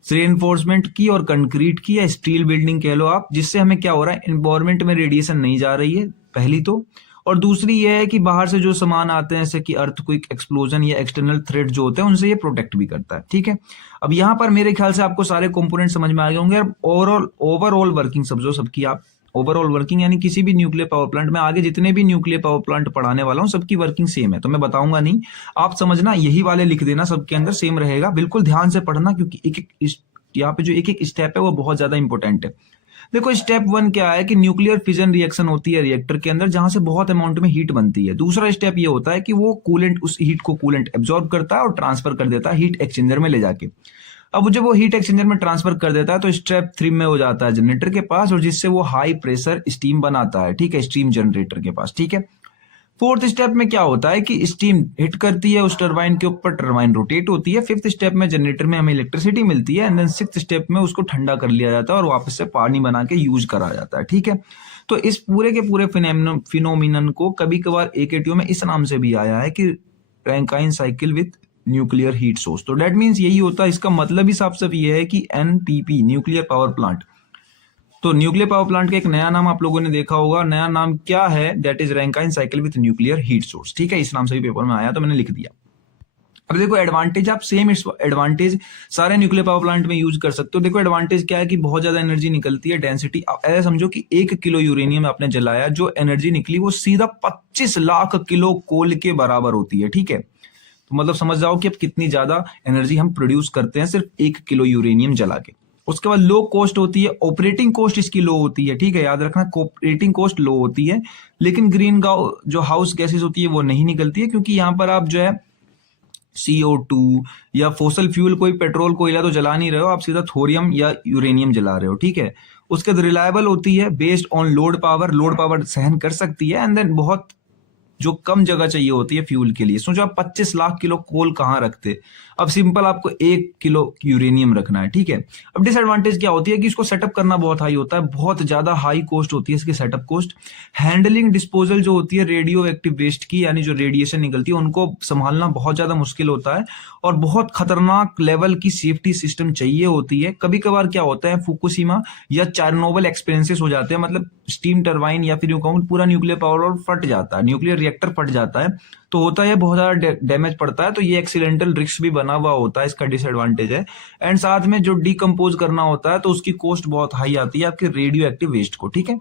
रेनफोर्समेंट की और कंक्रीट की या स्टील बिल्डिंग कह लो आप, जिससे हमें क्या हो रहा है, एनवायरमेंट में रेडिएशन नहीं जा रही है पहली तो, और दूसरी ये है कि बाहर से जो सामान आते हैं जैसे कि अर्थक्वेक, एक्सप्लोजन या एक्सटर्नल थ्रेट जो होते हैं उनसे ये प्रोटेक्ट भी करता है, ठीक है। अब यहाँ पर मेरे ख्याल से आपको सारे कंपोनेंट समझ में आ गए होंगे। ओवरऑल वर्किंग समझो सबकी आप, ओवरऑल वर्किंग यानी किसी भी न्यूक्लियर पावर प्लांट में आगे जितने भी न्यूक्लियर पावर प्लांट पढ़ाने वाला हूं सबकी वर्किंग सेम है, तो मैं बताऊंगा नहीं, आप समझना यही वाले लिख देना, सबके अंदर सेम रहेगा। बिल्कुल ध्यान से पढ़ना क्योंकि एक एक यहाँ पे जो एक एक स्टेप है वो बहुत ज्यादा इंपॉर्टेंट है। देखो स्टेप 1 क्या है कि न्यूक्लियर फिजन रिएक्शन होती है रिएक्टर के अंदर जहां से बहुत अमाउंट में हीट बनती है। दूसरा स्टेप ये होता है कि वो कूलेंट, उस हीट को कूलेंट एब्जॉर्ब करता है और ट्रांसफर कर देता है हीट एक्सचेंजर में ले जाके। अब जब वो हीट एक्सचेंजर में ट्रांसफर कर देता है तो स्टेप 3 में हो जाता है जनरेटर के पास, और जिससे वो हाई प्रेशर स्टीम बनाता है, ठीक है, स्टीम जनरेटर के पास, ठीक है। फोर्थ स्टेप में क्या होता है कि स्टीम हिट करती है उस टरबाइन के ऊपर, टरबाइन रोटेट होती है। फिफ्थ स्टेप में जनरेटर में हमें इलेक्ट्रिसिटी मिलती है, एंड देन सिक्स्थ स्टेप में उसको ठंडा कर लिया जाता है और वापस से पानी बना के यूज करा जाता है, ठीक है। तो इस पूरे के पूरे फिनोमिनन को कभी कभार AKTO में इस नाम से भी आया है कि Rankine cycle with nuclear heat source. तो डेट मीन्स यही होता है, इसका मतलब ही साफ साफ ये है कि NPP न्यूक्लियर पावर प्लांट। तो न्यूक्लियर पावर प्लांट का एक नया नाम आप लोगों ने देखा होगा, नया नाम क्या है, that is Rankine cycle with nuclear heat source, ठीक है। इस नाम से भी पेपर में आया तो मैंने लिख दिया। अब देखो एडवांटेज, आप सेम एडवांटेज सारे न्यूक्लियर पावर प्लांट में यूज कर सकते हो। देखो एडवांटेज क्या है कि बहुत ज्यादा एनर्जी निकलती है, डेंसिटी ऐसा समझो कि 1 किलो यूरेनियम आपने जलाया, जो एनर्जी निकली वो सीधा 25 लाख किलो कोल के बराबर होती है, ठीक है। तो मतलब समझ जाओ कि अब कितनी ज्यादा एनर्जी हम प्रोड्यूस करते हैं सिर्फ 1 किलो यूरेनियम जला के। उसके बाद लो कॉस्ट होती है, ऑपरेटिंग कॉस्ट इसकी लो होती है, ठीक है, याद रखना ऑपरेटिंग कॉस्ट लो होती है। लेकिन ग्रीन जो हाउस गैसेस होती है वो नहीं निकलती है, क्योंकि यहाँ पर आप जो है CO2 या फोसल फ्यूल, कोई पेट्रोल कोयला तो जला नहीं रहे हो, आप सीधा थोरियम या यूरेनियम जला रहे हो, ठीक है। उसके बाद रिलायबल होती है, based on load power, load power सहन कर सकती है, एंड देन बहुत जो कम जगह चाहिए होती है फ्यूल के लिए। सोचो आप 25 लाख किलो कोल कहाँ रखते, अब सिंपल आपको 1 किलो यूरेनियम रखना है, ठीक है। अब डिसएडवांटेज क्या होती है कि इसको सेटअप करना बहुत हाई होता है, बहुत ज्यादा हाई कॉस्ट होती है इसकी सेटअप कॉस्ट। हैंडलिंग डिस्पोजल जो होती है रेडियो एक्टिव वेस्ट की, यानी जो रेडिएशन निकलती है उनको संभालना बहुत ज्यादा मुश्किल होता है और बहुत खतरनाक लेवल की सेफ्टी सिस्टम चाहिए होती है। कभी कभार क्या होता है फुकुशिमा या चेरनोबिल एक्सपीरियंसेस हो जाते हैं, मतलब स्टीम टरबाइन या फिर यूं कहूं पूरा न्यूक्लियर पावर और फट जाता है, न्यूक्लियर रिएक्टर फट जाता है, तो होता है बहुत ज्यादा डैमेज पड़ता है, तो ये एक्सीडेंटल रिस्क भी बना हुआ होता है, इसका डिसएडवांटेज है। एंड साथ में जो डिकम्पोज करना होता है तो उसकी कॉस्ट बहुत हाई आती है आपके रेडियो एक्टिव वेस्ट को, ठीक है।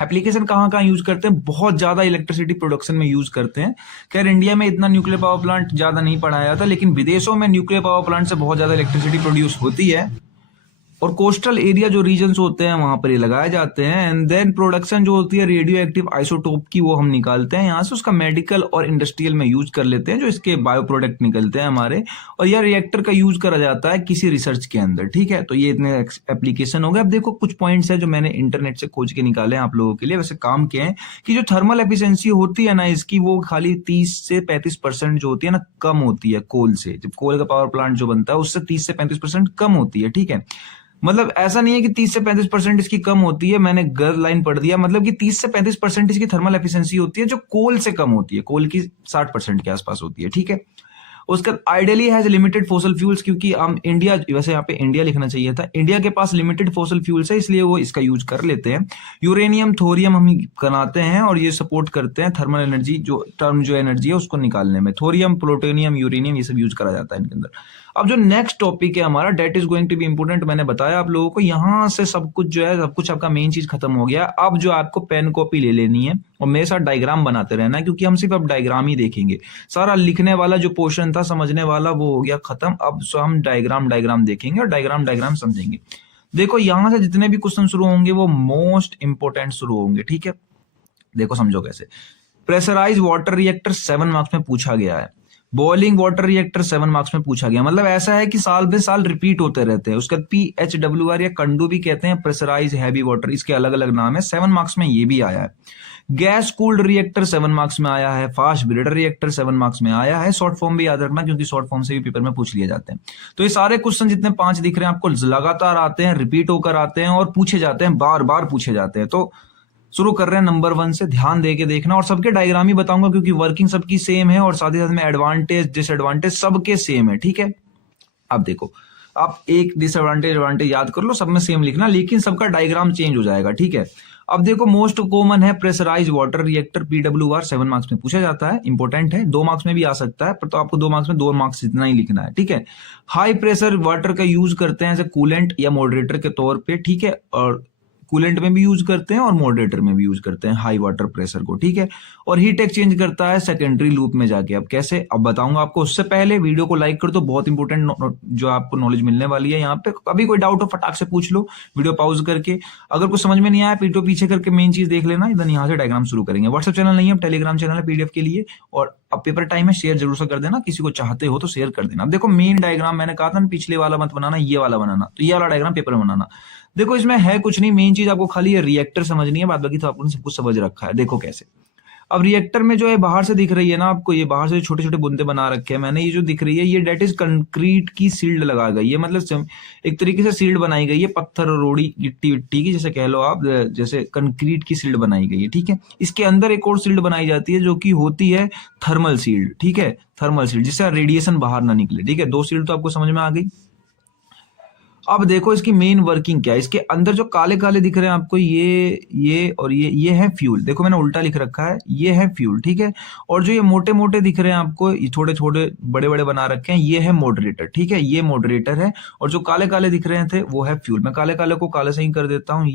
एप्लीकेशन कहाँ कहाँ यूज करते हैं, बहुत ज्यादा इलेक्ट्रिसिटी प्रोडक्शन में यूज करते हैं। खैर इंडिया में इतना न्यूक्लियर पावर प्लांट ज्यादा नहीं पढ़ाया जाता, लेकिन विदेशों में न्यूक्लियर पावर प्लांट से बहुत ज्यादा इलेक्ट्रिसिटी प्रोड्यूस होती है और कोस्टल एरिया जो रीजन्स होते हैं वहां पर ये लगाए जाते हैं। एंड देन प्रोडक्शन जो होती है रेडियो एक्टिव आइसोटोप की वो हम निकालते हैं यहाँ से, उसका मेडिकल और इंडस्ट्रियल में यूज कर लेते हैं, जो इसके बायो प्रोडक्ट निकलते हैं हमारे, और यह रिएक्टर का यूज करा जाता है किसी रिसर्च के अंदर, ठीक है। तो ये इतने एप्लीकेशन हो गए। अब देखो कुछ पॉइंट्स है जो मैंने इंटरनेट से खोज के निकाले हैं आप लोगों के लिए, वैसे काम के हैं कि जो थर्मल एफिशिएंसी होती है ना इसकी, वो खाली 30 से 35% जो होती है ना कम होती है कोल से। जब कोल का पावर प्लांट जो बनता है उससे 30 से 35% कम होती है, ठीक है। मतलब ऐसा नहीं है कि 30 से 35% इसकी कम होती है, मैंने गलत लाइन पढ़ दिया, मतलब कि 30 से 35% इसकी थर्मल एफिशिएंसी होती है जो कोल से कम होती है, कोल की 60% के आसपास होती है, ठीक है। उसका ideally has limited fossil fuels, क्योंकि हम इंडिया, वैसे यहाँ पे इंडिया लिखना चाहिए था, इंडिया के पास लिमिटेड फॉसल फ्यूल्स है इसलिए वो इसका यूज कर लेते हैं। यूरेनियम थोरियम हम बनाते हैं और ये सपोर्ट करते हैं थर्मल एनर्जी, जो टर्म जो एनर्जी है उसको निकालने में। थोरियम, प्लूटोनियम, यूरेनियम ये सब यूज करा जाता है इनके अंदर। अब जो नेक्स्ट टॉपिक है हमारा, that is going to be important, मैंने बताया आप लोगों को, यहां से सब कुछ जो है, सब कुछ आपका मेन चीज खत्म हो गया। अब जो आपको पेन कॉपी ले लेनी है और मेरे साथ डायग्राम बनाते रहना है, क्योंकि हम सिर्फ अब डायग्राम ही देखेंगे। सारा लिखने वाला जो पोर्शन था, समझने वाला, वो हो गया खत्म। अब सो हम डायग्राम देखेंगे और डायग्राम समझेंगे। देखो यहां से जितने भी क्वेश्चन शुरू होंगे वो मोस्ट इंपोर्टेंट शुरू होंगे, ठीक है। देखो समझो कैसे। प्रेशराइज वाटर रिएक्टर 7 मार्क्स में पूछा गया है, बॉइलिंग वाटर रिएक्टर 7 मार्क्स में पूछा गया, मतलब ऐसा है कि साल बे साल रिपीट होते रहते हैं। उसका PHWR या कंडू भी कहते हैं, प्रेशराइज हैवी वाटर, इसके अलग अलग नाम है। 7 मार्क्स में ये भी आया है। गैस कूल्ड रिएक्टर 7 मार्क्स में आया है। फास्ट ब्रीडर रिएक्टर 7 मार्क्स में आया है। शॉर्ट फॉर्म भी याद रखना, क्योंकि शॉर्ट फॉर्म से भी पेपर में पूछ लिए जाते हैं। तो ये सारे क्वेश्चन जितने 5 दिख रहे हैं आपको लगातार आते हैं, रिपीट होकर आते हैं और पूछे जाते हैं, बार बार पूछे जाते हैं। तो शुरू कर रहे हैं नंबर 1 से, ध्यान दे के देखना, और सबके डायग्राम ही बताऊंगा क्योंकि वर्किंग सबकी सेम है और साथ ही साथ में एडवांटेज डिसएडवांटेज सबके सेम है, ठीक है। अब देखो, आप एक डिसएडवांटेज एडवांटेज याद कर लो, सब में सेम लिखना, लेकिन सबका डायग्राम चेंज हो जाएगा, ठीक है। अब देखो मोस्ट कॉमन है pressurise water reactor, PWR 7 marks में पूछा जाता है, इंपॉर्टेंट है। 2 मार्क्स में भी आ सकता है, पर तो आपको 2 मार्क्स में 2 मार्क्स इतना ही लिखना है, ठीक है। हाई प्रेशर वाटर का यूज करते हैं एज ए कूलेंट या मॉडरेटर के तौर पे, ठीक है, और कूलेंट में भी यूज करते हैं और मॉडरेटर में भी यूज करते हैं हाई वाटर प्रेशर को, ठीक है। और हीट एक्सचेंज करता है सेकेंडरी लूप में जाके। अब कैसे, अब बताऊंगा आपको। उससे पहले वीडियो को लाइक कर दो, बहुत इंपॉर्टेंट जो आपको नॉलेज मिलने वाली है यहाँ पे। कभी कोई डाउट हो फटाक से पूछ लो वीडियो पॉज करके। अगर कुछ समझ में नहीं आया वीडियो पीछे करके मेन चीज देख लेना, इधर यहाँ से डायग्राम शुरू करेंगे। व्हाट्सएप चैनल नहीं है, टेलीग्राम चैनल है PDF के लिए। और अब पेपर टाइम है, शेयर जरूर से कर देना, किसी को चाहते हो तो शेयर कर देना। अब देखो मेन डायग्राम मैंने कहा था ना, पिछले वाला मत बनाना, ये वाला बनाना, तो ये वाला डायग्राम पेपर में बनाना। देखो इसमें है कुछ नहीं, मेन चीज आपको खाली ये रिएक्टर समझनी है, बाद बाकी तो आपने सब कुछ समझ रखा है। देखो कैसे। अब रिएक्टर में जो है बाहर से दिख रही है ना आपको, ये बाहर से छोटे छोटे बूंदे बना रखे हैं मैंने, ये जो दिख रही है ये डेट इज कंक्रीट की सील्ड लगा गई है, मतलब एक तरीके से सील्ड बनाई गई है, पत्थर रोड़ी गिट्टी विट्टी की, जैसे कह लो आप, जैसे कंक्रीट की सील्ड बनाई गई है, ठीक है। इसके अंदर एक और सील्ड बनाई जाती है जो कि होती है थर्मल सील्ड, ठीक है, थर्मल सील्ड, जिससे रेडिएशन बाहर ना निकले, ठीक है। 2 सील्ड तो आपको समझ में आ गई। अब देखो इसकी मेन वर्किंग क्या है। इसके अंदर जो काले काले दिख रहे हैं आपको, ये और ये है फ्यूल। देखो मैंने उल्टा लिख रखा है, ये है फ्यूल, ठीक है। और जो ये मोटे मोटे दिख रहे हैं आपको, ये थोड़े थोड़े बड़े बड़े बना रखे हैं, ये है मॉडरेटर, ठीक है, ये मॉडरेटर है। और जो काले काले दिख रहे थे वो है फ्यूल। मैं काले काले को काले से ही कर देता हूँ,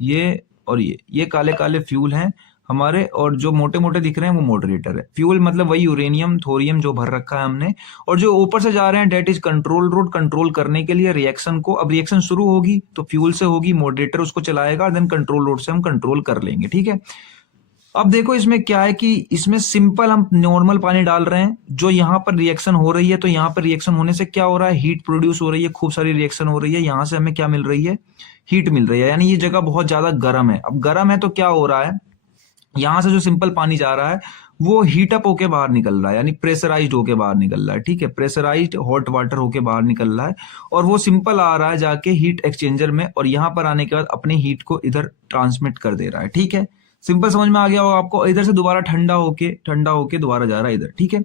ये और ये काले काले फ्यूल हैं हमारे, और जो मोटे मोटे दिख रहे हैं वो मॉडरेटर है। फ्यूल मतलब वही यूरेनियम थोरियम जो भर रखा है हमने, और जो ऊपर से जा रहे हैं that is control rod, control करने के लिए रिएक्शन को। अब रिएक्शन शुरू होगी तो फ्यूल से होगी, मॉडरेटर उसको चलाएगा, देन कंट्रोल रोड से हम कंट्रोल कर लेंगे, ठीक है। अब देखो इसमें क्या है कि इसमें सिंपल हम नॉर्मल पानी डाल रहे हैं, जो यहाँ पर रिएक्शन हो रही है, तो यहाँ पर रिएक्शन होने से क्या हो रहा है, हीट प्रोड्यूस हो रही है, खूब सारी रिएक्शन हो रही है, यहाँ से हमें क्या मिल रही है, हीट मिल रही है, यानी ये जगह बहुत ज्यादा गर्म है। अब गर्म है तो क्या हो रहा है, यहां से जो सिंपल पानी जा रहा है वो हीट अप होके बाहर निकल रहा है, यानी प्रेशराइज्ड होके बाहर निकल रहा है, ठीक है, प्रेशराइज्ड हॉट वाटर होके बाहर निकल रहा है और वो सिंपल आ रहा है जाके हीट एक्सचेंजर में और यहां पर आने के बाद अपने हीट को इधर ट्रांसमिट कर दे रहा है, ठीक है। सिंपल समझ में आ गया होगा आपको। इधर से दोबारा ठंडा होके दोबारा जा रहा है इधर, ठीक है।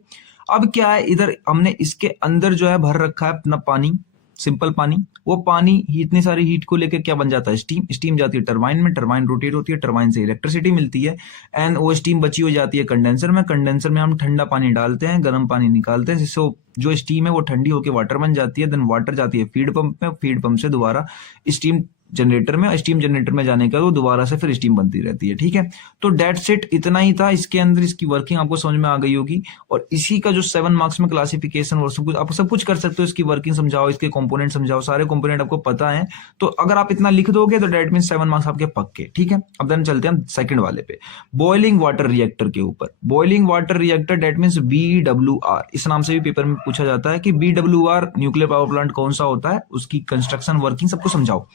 अब क्या है, इधर हमने इसके अंदर जो है भर रखा है अपना पानी, सिंपल पानी। वो पानी इतनी सारी हीट को लेकर क्या बन जाता है, स्टीम। स्टीम जाती है टरबाइन में, टरबाइन रोटेट होती है, टरबाइन से इलेक्ट्रिसिटी मिलती है एंड वो स्टीम बची हो जाती है कंडेंसर में। कंडेंसर में हम ठंडा पानी डालते हैं, गर्म पानी निकालते हैं, जिससे जो स्टीम है वो ठंडी होकर वाटर बन जाती है। देन वाटर जाती है फीड पंप में, फीड पंप से दोबारा स्टीम जनरेटर में, स्टीम जनरेटर में जाने के बाद वो दोबारा से फिर स्टीम बनती रहती है, ठीक है। तो डेट्स इट, इतना ही था इसके अंदर। इसकी वर्किंग आपको समझ में आ गई होगी और इसी का जो 7 मार्क्स में क्लासिफिकेशन और सब कुछ आप सब कुछ कर सकते हो। इसकी वर्किंग समझाओ, इसके कंपोनेंट समझाओ, सारे कंपोनेंट आपको पता है। तो अगर आप इतना लिख दोगे तो डेट मीन 7 मार्क्स आपके पक्के, ठीक है। अब देन चलते हैं हम सेकंड वाले पे, बॉइलिंग वाटर रिएक्टर के ऊपर। Boiling water reactor that means BWR, इस नाम से भी पेपर में पूछा जाता है कि BWR न्यूक्लियर पावर प्लांट कौन सा होता है, उसकी कंस्ट्रक्शन वर्किंग सबको समझाओ।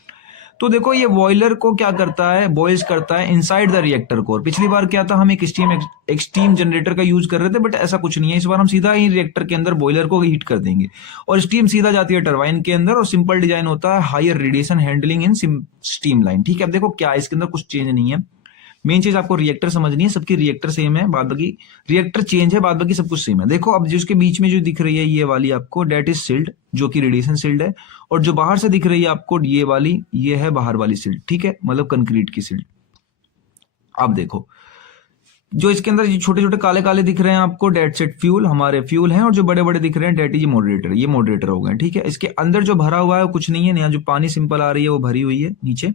तो देखो ये बॉयलर को क्या करता है, बॉयल्स करता है इनसाइड द रिएक्टर कोर। पिछली बार क्या था, हम एक स्टीम जनरेटर का यूज कर रहे थे, बट ऐसा कुछ नहीं है। इस बार हम सीधा ही रिएक्टर के अंदर बॉयलर को हीट कर देंगे और स्टीम सीधा जाती है टरबाइन के अंदर और सिंपल डिजाइन होता है higher radiation handling in steam line, ठीक है। अब देखो क्या है, इसके अंदर कुछ चेंज नहीं है। मेन चीज आपको रिएक्टर समझनी है, सबकी रिएक्टर सेम है, बाद बाकी रिएक्टर चेंज है, बाद बाकी सब कुछ सेम है। देखो अब जिसके बीच में जो दिख रही है ये वाली आपको, डेट इज सील्ड, जो कि रेडिएशन सील्ड है, और जो बाहर से दिख रही है आपको ये वाली, ये है बाहर वाली सील्ड, ठीक है, मतलब कंक्रीट की सील्ड। अब देखो जो इसके अंदर छोटे छोटे काले काले दिख रहे हैं आपको, डेट सेट फ्यूल, हमारे फ्यूल हैं, और जो बड़े बड़े दिख रहे हैं डेट इज मॉडरेटर, ये मॉडरेटर हो गए, ठीक है। इसके अंदर जो भरा हुआ है कुछ नहीं है, यहाँ जो पानी सिंपल आ रही है वो भरी हुई है नीचे,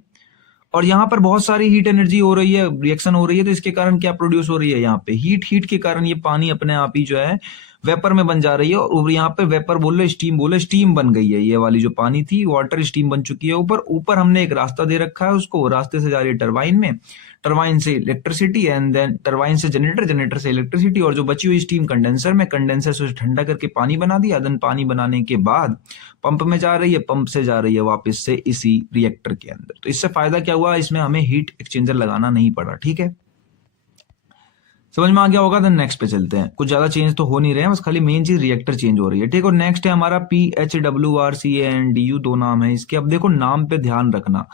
और यहाँ पर बहुत सारी हीट एनर्जी हो रही है, रिएक्शन हो रही है। तो इसके कारण क्या प्रोड्यूस हो रही है, यहाँ पे हीट के कारण ये पानी अपने आप ही जो है वेपर में बन जा रही है। और यहाँ पे वेपर बोलो, स्टीम बोलो, स्टीम बन गई है। ये वाली जो पानी थी वाटर स्टीम बन चुकी है। ऊपर हमने एक रास्ता दे रखा है उसको, रास्ते से जा रही है टरबाइन में, टरबाइन से इलेक्ट्रिसिटी, एंड देन टरबाइन से जनरेटर, जनरेटर से इलेक्ट्रिसिटी, और जो बची हुई स्टीम कंडेंसर में, कंडेंसर से ठंडा करके पानी बना दिया। देन पानी बनाने के बाद पंप में जा रही है, पंप से जा रही है वापस से इसी रिएक्टर के अंदर। तो इससे फायदा क्या हुआ, इसमें हमें हीट एक्सचेंजर लगाना नहीं पड़ा, ठीक है। समझ में आ गया होगा। देन नेक्स्ट पे चलते हैं। कुछ ज्यादा चेंज तो हो नहीं रहे हैं, बस खाली मेन चीज रिएक्टर चेंज हो रही है, ठीक है। और नेक्स्ट है हमारा PHWRCANDU, 2 नाम है इसके। अब देखो नाम पे ध्यान रखना,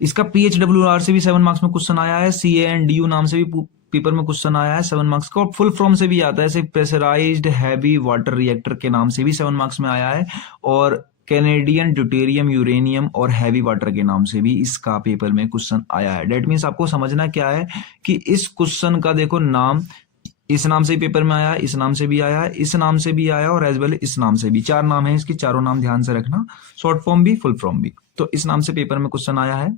इसका PHWR से भी 7 मार्क्स में क्वेश्चन आया है, CANDU नाम से भी पेपर में क्वेश्चन आया है 7 मार्क्स का, और फुल फॉर्म से भी आता है, जैसे प्रेशराइज्ड हैवी वाटर रिएक्टर के नाम से भी 7 मार्क्स में आया है, और कैनेडियन ड्यूटेरियम यूरेनियम और हैवी वाटर के नाम से भी इसका पेपर में क्वेश्चन आया है। डेट मीन्स आपको समझना क्या है कि इस क्वेश्चन का देखो नाम, इस नाम से पेपर में आया है, इस नाम से भी आया है, इस नाम से भी आया और एज वेल इस नाम से भी। 4 नाम है इसके, चारों नाम ध्यान से रखना, शॉर्ट फॉर्म भी फुल फॉर्म भी। तो इस नाम से पेपर में क्वेश्चन आया है।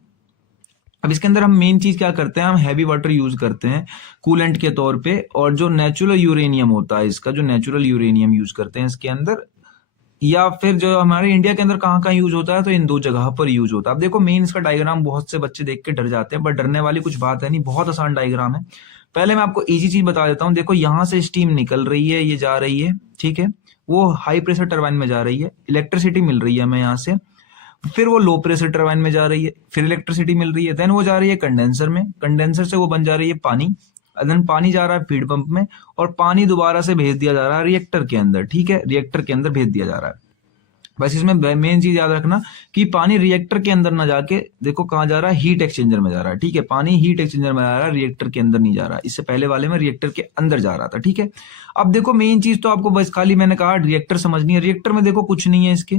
अब इसके अंदर हम मेन चीज क्या करते हैं, हम हैवी वाटर यूज करते हैं कूलेंट के तौर पे, और जो नेचुरल यूरेनियम होता है इसका, जो नेचुरल यूरेनियम यूज करते हैं इसके अंदर, या फिर जो हमारे इंडिया के अंदर कहाँ कहाँ यूज होता है, तो इन 2 जगह पर यूज होता है। अब देखो मेन इसका डायग्राम बहुत से बच्चे देख के डर जाते हैं, बट डरने वाली कुछ बात है नहीं, बहुत आसान डायग्राम है। पहले मैं आपको इजी चीज बता देता हूँ। देखो यहाँ से स्टीम निकल रही है, ये जा रही है, ठीक है, वो हाई प्रेशर टरबाइन में जा रही है, इलेक्ट्रिसिटी मिल रही है हमें यहाँ से, फिर वो लो प्रेशर टरबाइन में जा रही है, फिर इलेक्ट्रिसिटी मिल रही है, देन वो जा रही है कंडेंसर में, कंडेंसर से वो बन जा रही है पानी, देन पानी जा रहा है फीड पंप में, और पानी दोबारा से भेज दिया जा रहा है रिएक्टर के अंदर, ठीक है, रिएक्टर के अंदर भेज दिया जा रहा है। बस इसमें मेन चीज याद रखना कि पानी रिएक्टर के अंदर ना जाके देखो कहाँ जा रहा है, हीट एक्सचेंजर में जा रहा है, ठीक है। पानी हीट एक्सचेंजर में जा रहा है, रिएक्टर के अंदर नहीं जा रहा। इससे पहले वाले में रिएक्टर के अंदर जा रहा था, ठीक है। अब देखो मेन चीज तो आपको बस खाली मैंने कहा रिएक्टर समझनी है। रिएक्टर में देखो कुछ नहीं है इसके।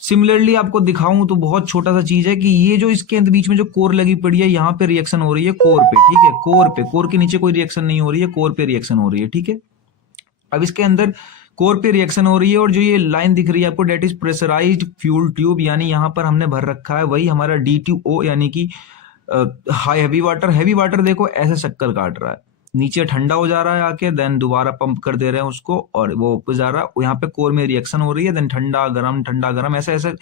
सिमिलरली आपको दिखाऊं तो बहुत छोटा सा चीज है कि ये जो इसके बीच में जो कोर लगी पड़ी है, यहाँ पे रिएक्शन हो रही है कोर पे, ठीक है, कोर पे, कोर के नीचे कोई रिएक्शन नहीं हो रही है, कोर पे रिएक्शन हो रही है, ठीक है। अब इसके अंदर कोर पे रिएक्शन हो रही है, और जो ये लाइन दिख रही है आपको that is pressurised fuel tube, यानी यहाँ पर हमने भर रखा है वही हमारा D2O, यानी कि high heavy water. Heavy water देखो ऐसे चक्कर काट रहा है, नीचे ठंडा हो जा रहा है आके, देन दोबारा पंप कर दे रहे हैं उसको, और वो ऊपर जा रहा है, यहाँ पे कोर में रिएक्शन हो रही है, देन ठंडा गरम ऐसे ऐसे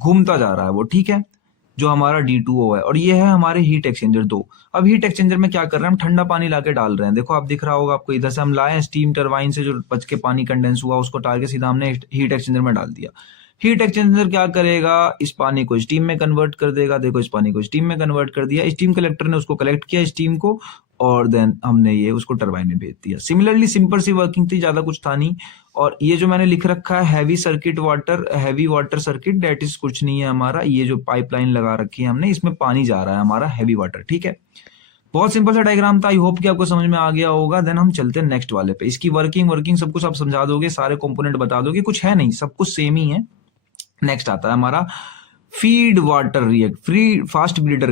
घूमता जा रहा है वो, ठीक है, जो हमारा D2O है। और ये है हमारे हीट एक्सचेंजर 2। अब हीट एक्सचेंजर में क्या कर रहे हैं, हम ठंडा पानी लाके डाल रहे हैं। देखो आप दिख रहा होगा आपको, इधर से हम लाए स्टीम टरबाइन से जो बच के पानी कंडेंस हुआ उसको डाल के सीधा हमने हीट एक्सचेंजर में डाल दिया। हीट एक्सचेंजर क्या करेगा, इस पानी को स्टीम में कन्वर्ट कर देगा। देखो इस पानी को स्टीम में कन्वर्ट कर दिया, स्टीम कलेक्टर ने उसको कलेक्ट किया स्टीम को, और देन हमने ये उसको टरबाइन में भेज दिया। सिमिलरली सिंपल सी वर्किंग थी, ज्यादा कुछ था नहीं। और ये जो मैंने लिख रखा है heavy circuit water, heavy water circuit, that is कुछ नहीं है हमारा, ये जो पाइपलाइन लगा रखी है हमने, इसमें पानी जा रहा है हमारा हैवी वाटर, ठीक है। बहुत सिंपल सा डायग्राम था, आई होप कि आपको समझ में आ गया होगा। देन हम चलते हैं नेक्स्ट वाले पे। इसकी वर्किंग सब कुछ आप समझा दोगे, सारे कंपोनेंट बता दोगे, कुछ है नहीं, सब कुछ सेम ही है। नेक्स्ट आता है हमारा feed water fast breeder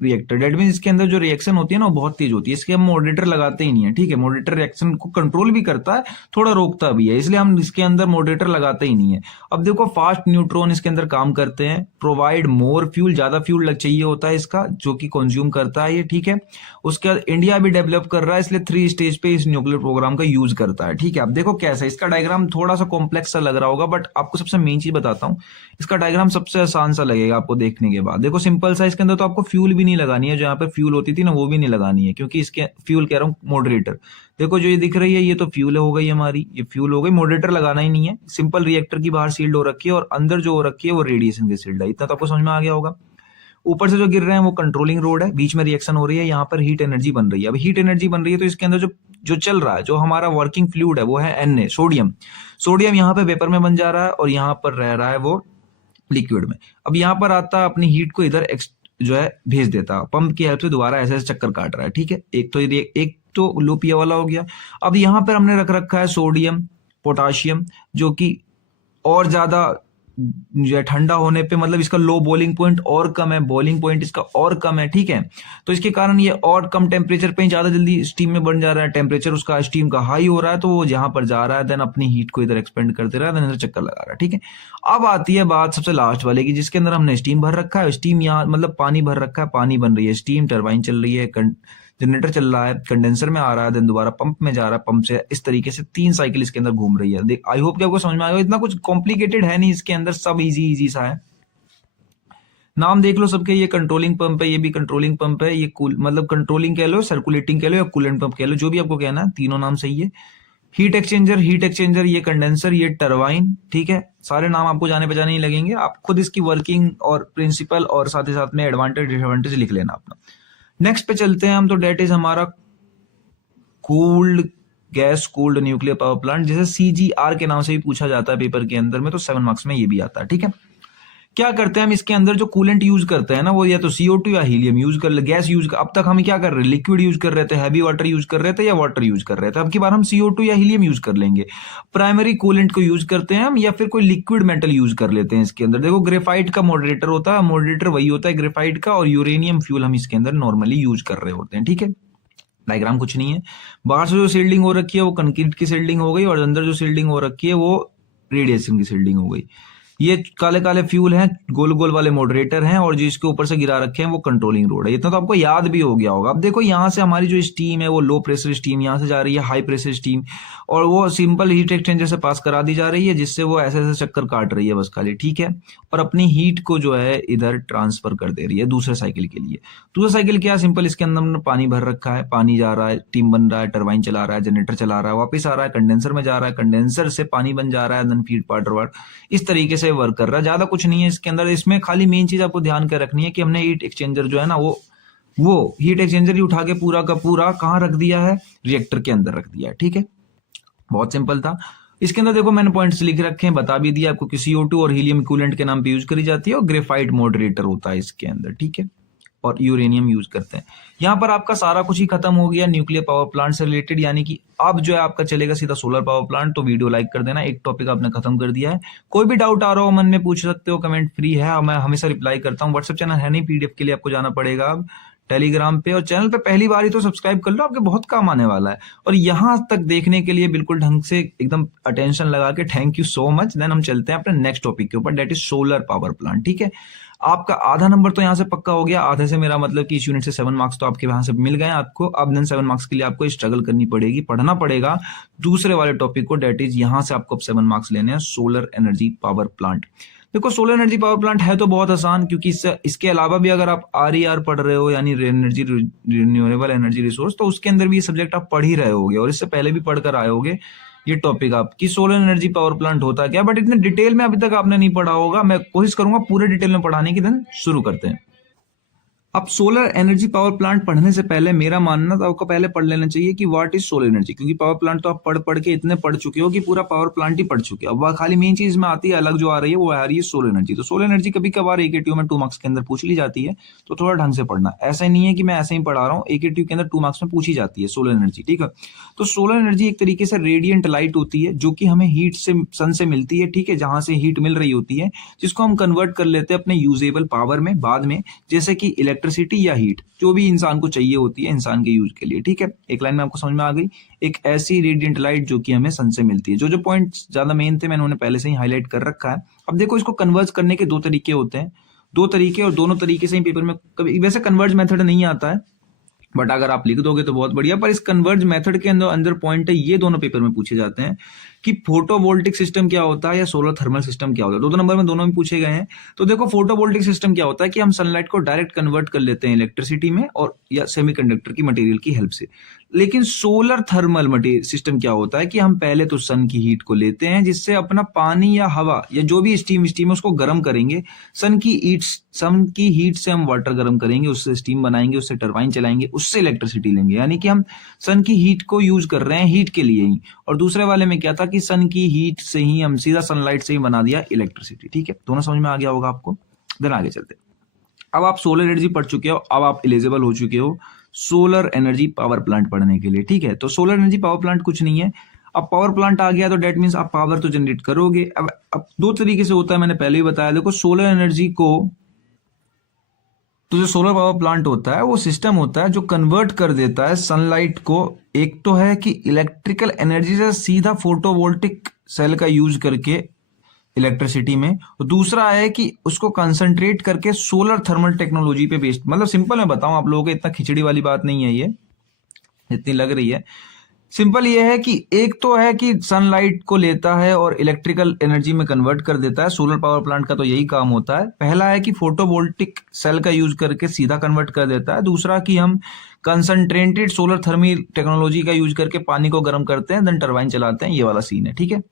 reactor. That mean इसके अंदर जो रिएक्शन होती है ना वो बहुत तेज होती है, इसके हम मॉडरेटर लगाते ही नहीं है, ठीक है। मॉडरेटर रिएक्शन को कंट्रोल भी करता है, थोड़ा रोकता भी है, इसलिए हम इसके अंदर मॉडरेटर लगाते ही नहीं है। अब देखो फास्ट न्यूट्रॉन इसके अंदर काम करते हैं, प्रोवाइड मोर फ्यूल, ज्यादा फ्यूल चाहिए होता है इसका, जो कि कंज्यूम करता है ये, ठीक है। उसके बाद इंडिया भी डेवलप कर रहा है, इसलिए 3 स्टेज पे इस न्यूक्लियर प्रोग्राम का यूज करता है, ठीक है। अब देखो कैसा, इसका डायग्राम थोड़ा सा कॉम्प्लेक्स सा लग रहा होगा, बट आपको सबसे मेन चीज बताता हूँ, इसका डायग्राम सबसे आसान सा लगेगा आपको देखने के बाद। देखो सिंपल सा, इसके अंदर तो आपको फ्यूल भी नहीं लगानी है, जहां पे फ्यूल होती थी ना वो भी नहीं लगानी है, क्योंकि इसके फ्यूल कह रहा हूँ मॉडरेटर। देखो जो ये दिख रही है ये तो फ्यूल हो गई हमारी, ये फ्यूल हो गई, मॉडरेटर लगाना ही नहीं है। सिंपल रिएक्टर की बाहर सील्ड हो रखी है और अंदर जो हो रखी है वो रेडिएशन की सील्ड है, इतना तो आपको समझ में आ गया होगा। ऊपर से जो गिर रहे हैं वो कंट्रोलिंग रोड है, बीच में रिएक्शन हो रही है, यहाँ पर हीट एनर्जी बन रही है। अब हीट एनर्जी बन रही है तो इसके अंदर जो चल रहा है, जो हमारा वर्किंग फ्लूइड है वो है Na, सोडियम यहाँ पे वेपर में बन जा रहा है और यहाँ पर रह रहा है वो लिक्विड में। अब यहाँ पर आता है अपनी हीट को इधर जो है भेज देता, पंप की हेल्प से दोबारा ऐसे चक्कर काट रहा है, ठीक है। एक तो लूप ये वाला हो गया। अब यहाँ पर हमने रख रखा है सोडियम पोटाशियम, जो कि और ज्यादा जो है ठंडा होने पे, मतलब इसका लो बॉइलिंग पॉइंट और कम है, बॉइलिंग पॉइंट इसका और कम है, ठीक है। तो इसके कारण ये और कम टेम्परेचर पे ही ज्यादा जल्दी स्टीम में बन जा रहा है, टेम्परेचर उसका स्टीम का हाई हो रहा है, तो वो जहां पर जा रहा है देन अपनी हीट को इधर एक्सपेंड करते रहा है, देन इधर चक्कर लगा रहा है, ठीक है। अब आती है बात सबसे लास्ट वाले की, जिसके अंदर हमने स्टीम भर रखा है, स्टीम यहाँ मतलब पानी भर रखा है, पानी बन रही है स्टीम, टरबाइन चल रही है, जनरेटर चल रहा है, कंडेंसर में आ रहा है, देन दोबारा पंप में जा रहा है, पंप से इस तरीके से 3 साइकिल इसके अंदर घूम रही है। देख आई होप कि आपको समझ में आएगा, इतना कुछ कॉम्प्लिकेटेड है नहीं इसके अंदर, सब इजी सा है। नाम देख लो सबके, ये कंट्रोलिंग पंप है, ये भी कंट्रोलिंग पंप है, ये कूल मतलब कंट्रोलिंग कह लो, सर्कुलेटिंग कह लो या कूलेंट पंप कह लो, जो भी आपको कहना है, तीनों नाम सही है। हीट एक्सचेंजर, ये कंडेंसर, ये टरबाइन, ठीक है। सारे नाम आपको जाने पहचाने नहीं लगेंगे, आप खुद इसकी वर्किंग और प्रिंसिपल और साथ ही साथ में एडवांटेज डिसएडवांटेज लिख लेना अपना। नेक्स्ट पे चलते हैं हम, तो डेट इज हमारा gas cooled nuclear power plant, जैसे CGR के नाम से भी पूछा जाता है पेपर के अंदर में, तो 7 मार्क्स में ये भी आता है, ठीक है। क्या करते हैं हम इसके अंदर, जो कूलेंट यूज करते हैं ना वो या तो CO2 या हीलियम यूज कर ले, गैस यूज। अब तक हम क्या कर रहे हैं, लिक्विड यूज कर रहे थे, हैवी वाटर यूज कर रहे थे या वाटर यूज कर रहे थे, अब की बार हम CO2 या हीलियम यूज कर लेंगे। प्राइमरी कूलेंट को यूज करते हैं हम, या फिर कोई लिक्विड मेटल यूज कर लेते हैं इसके अंदर। देखो ग्रेफाइट का मॉडरेटर होता है, मॉडरेटर वही होता है ग्रेफाइट का, और यूरेनियम फ्यूल हम इसके अंदर नॉर्मली यूज कर रहे होते हैं, ठीक है। डायग्राम कुछ नहीं है, बाहर से जो सील्डिंग हो रखी है वो कंक्रीट की सील्डिंग हो गई, और अंदर जो सील्डिंग हो रखी है वो रेडिएशन की सील्डिंग हो गई। ये काले काले फ्यूल हैं, गोल गोल वाले मॉडरेटर हैं, और जो इसके ऊपर से गिरा रखे हैं वो कंट्रोलिंग रोड है। इतना तो आपको याद भी हो गया होगा। अब देखो यहाँ से हमारी जो स्टीम है वो लो प्रेशर स्टीम यहाँ से जा रही है हाई प्रेशर स्टीम, और वो सिंपल हीट एक्सचेंजर से पास करा दी जा रही है, जिससे वो ऐसे ऐसे चक्कर काट रही है बस खाली, ठीक है। और अपनी हीट को जो है इधर ट्रांसफर कर दे रही है दूसरे साइकिल के लिए। दूसरा साइकिल क्या, सिंपल इसके अंदर हमने पानी भर रखा है, पानी जा रहा है, स्टीम बन रहा है, टरबाइन चला रहा है, जनरेटर चला रहा है, वापस आ रहा है कंडेंसर में जा रहा है, कंडेंसर से पानी बन जा रहा है, देन फीड वाटर, इस तरीके से वर्क कर रहा है। ज्यादा कुछ नहीं है इसके अंदर। इसमें खाली मेन चीज आपको ध्यान कर रखनी है कि हमने हीट एक्सचेंजर जो है ना वो हीट एक्सचेंजर ही उठा के पूरा का पूरा कहां रख दिया है, रिएक्टर के अंदर रख दिया है, ठीक है। बहुत सिंपल था। इसके अंदर देखो मैंने पॉइंट्स लिख रखे हैं, बता भी दिया आपको कि CO2 और हीलियम कूलेंट के नाम पे यूज करी जाती है, और ग्रेफाइट मॉडरेटर होता है इसके अंदर, ठीक है, और यूरेनियम यूज करते हैं। यहाँ पर आपका सारा कुछ ही खत्म हो गया न्यूक्लियर पावर प्लांट से रिलेटेड, यानी कि अब जो है आपका चलेगा सीधा सोलर पावर प्लांट। तो वीडियो लाइक कर देना, एक टॉपिक आपने खत्म कर दिया है। कोई भी डाउट आ रहा हो मन में पूछ सकते हो, कमेंट फ्री है और मैं हमेशा रिप्लाई करता हूँ। व्हाट्सएप चैनल है नहीं, PDF के लिए आपको जाना पड़ेगा अब टेलीग्राम पे, और चैनल पे पहली बार ही तो सब्सक्राइब कर लो, आपके बहुत काम आने वाला है। और यहाँ तक देखने के लिए बिल्कुल ढंग से एकदम अटेंशन लगा के thank you so much. Then हम चलते हैं अपने नेक्स्ट टॉपिक के ऊपर, that is solar power plant, ठीक है। आपका आधा नंबर तो यहाँ से पक्का हो गया, आधे से मेरा मतलब कि इस यूनिट से 7 मार्क्स तो आपके यहाँ से मिल गए आपको। अब देन 7 मार्क्स के लिए आपको स्ट्रगल करनी पड़ेगी, पढ़ना पड़ेगा दूसरे वाले टॉपिक को, डेट इज यहाँ से आपको अब 7 मार्क्स लेने हैं, सोलर एनर्जी पावर प्लांट। देखो सोलर एनर्जी पावर प्लांट है तो बहुत आसान, क्योंकि इसके अलावा भी अगर आप RER पढ़ रहे हो यानी एनर्जी रिन्यूएबल एनर्जी रिसोर्स, तो उसके अंदर भी ये सब्जेक्ट आप पढ़ ही रहे होगे और इससे पहले भी पढ़कर आए होगे। ये टॉपिक आपकी सोलर एनर्जी पावर प्लांट होता क्या, बट इतने डिटेल में अभी तक आपने नहीं पढ़ा होगा। मैं कोशिश करूंगा पूरे डिटेल में पढ़ाने की। दिन शुरू करते हैं। अब सोलर एनर्जी पावर प्लांट पढ़ने से पहले मेरा मानना तो आपको पहले पढ़ लेना चाहिए कि व्हाट इज सोलर एनर्जी, क्योंकि पावर प्लांट तो आप पढ़ के इतने पढ़ चुके हो कि पूरा पावर प्लांट ही पढ़ चुके हो। अब वह खाली मेन चीज में आती है, अलग जो आ रही है वो आ रही है सोलर एनर्जी। तो सोलर एनर्जी कभी कभार एकेटीयू में 2 मार्क्स के अंदर पूछ ली जाती है, तो थोड़ा ढंग से पढ़ना। ऐसा नहीं है कि मैं ऐसे ही पढ़ा रहा हूँ, एकेटीयू के अंदर 2 मार्क्स में पूछी जाती है सोलर एनर्जी, ठीक है। तो सोलर एनर्जी एक तरीके से रेडियंट लाइट होती है जो कि हमें हीट से, सन से मिलती है, ठीक है, जहां से हीट मिल रही होती है, जिसको हम कन्वर्ट कर लेते हैं अपने यूजेबल पावर में बाद में, जैसे कि इलेक्ट्रिसिटी या हीट, जो भी इंसान को चाहिए होती है इंसान के यूज के लिए, ठीक है। एक लाइन में आपको समझ में आ गई। एक ऐसी रेडियंट लाइट जो कि हमें सन से मिलती है। जो जो पॉइंट ज्यादा मेन थे मैंने उन्हें पहले से ही हाईलाइट कर रखा है। अब देखो, इसको कन्वर्ज करने के 2 तरीके होते हैं, 2 तरीके, और दोनों तरीके से ही पेपर में कभी वैसे कन्वर्ज मेथड नहीं आता है, बट अगर आप लिख दोगे तो बहुत बढ़िया। पर इस कन्वर्ज मेथड के अंदर अंदर पॉइंट है, ये दोनों पेपर में पूछे जाते हैं कि फोटोवोल्टिक सिस्टम क्या होता है या सोलर थर्मल सिस्टम क्या होता है। 2 नंबर में दोनों में पूछे गए हैं। तो देखो, फोटोवोल्टिक सिस्टम क्या होता है कि हम सनलाइट को डायरेक्ट कन्वर्ट कर लेते हैं इलेक्ट्रिसिटी में, और या सेमीकंडक्टर की मटेरियल की हेल्प से। लेकिन सोलर थर्मल मटेरियल सिस्टम क्या होता है कि हम पहले तो सन की हीट को लेते हैं, जिससे अपना पानी या हवा या जो भी स्टीम है उसको गर्म करेंगे। सन की हीट से हम वाटर गर्म करेंगे, उससे स्टीम बनाएंगे, उससे टरबाइन चलाएंगे, उससे इलेक्ट्रिसिटी लेंगे। यानी कि हम सन की हीट को यूज कर रहे हैं हीट के लिए ही। और दूसरे वाले में क्या था कि सन की हीट से ही हम सीधा सनलाइट से ही बना दिया इलेक्ट्रिसिटी, ठीक है। दोनों समझ में आ गया होगा आपको। देन आगे चलते। अब आप सोलर एनर्जी पढ़ चुके हो, अब आप एलिजिबल हो चुके हो सोलर एनर्जी पावर प्लांट पढ़ने के लिए, ठीक है। तो सोलर एनर्जी पावर प्लांट कुछ नहीं है। अब पावर प्लांट आ गया तो डेट मीन्स आप पावर तो जनरेट करोगे। अब 2 तरीके से होता है, मैंने पहले ही बताया। देखो, सोलर एनर्जी को, तो जो सोलर पावर प्लांट होता है वो सिस्टम होता है जो कन्वर्ट कर देता है सनलाइट को। एक तो है कि इलेक्ट्रिकल एनर्जी से सीधा फोटोवोल्टिक सेल का यूज करके इलेक्ट्रिसिटी में, और दूसरा है कि उसको कंसंट्रेट करके सोलर थर्मल टेक्नोलॉजी पे बेस्ड। मतलब सिंपल मैं बताऊं आप लोगों को, इतना खिचड़ी वाली बात नहीं है ये जितनी लग रही है। सिंपल ये है कि एक तो है कि सनलाइट को लेता है और इलेक्ट्रिकल एनर्जी में कन्वर्ट कर देता है। सोलर पावर प्लांट का तो यही काम होता है। पहला है कि फोटोवोल्टिक सेल का यूज करके सीधा कन्वर्ट कर देता है। दूसरा कि हम कंसंट्रेटेड सोलर थर्मल टेक्नोलॉजी का यूज करके पानी को गर्म करते हैं, देन टरबाइन चलाते हैं। ये वाला सीन है, ठीक है।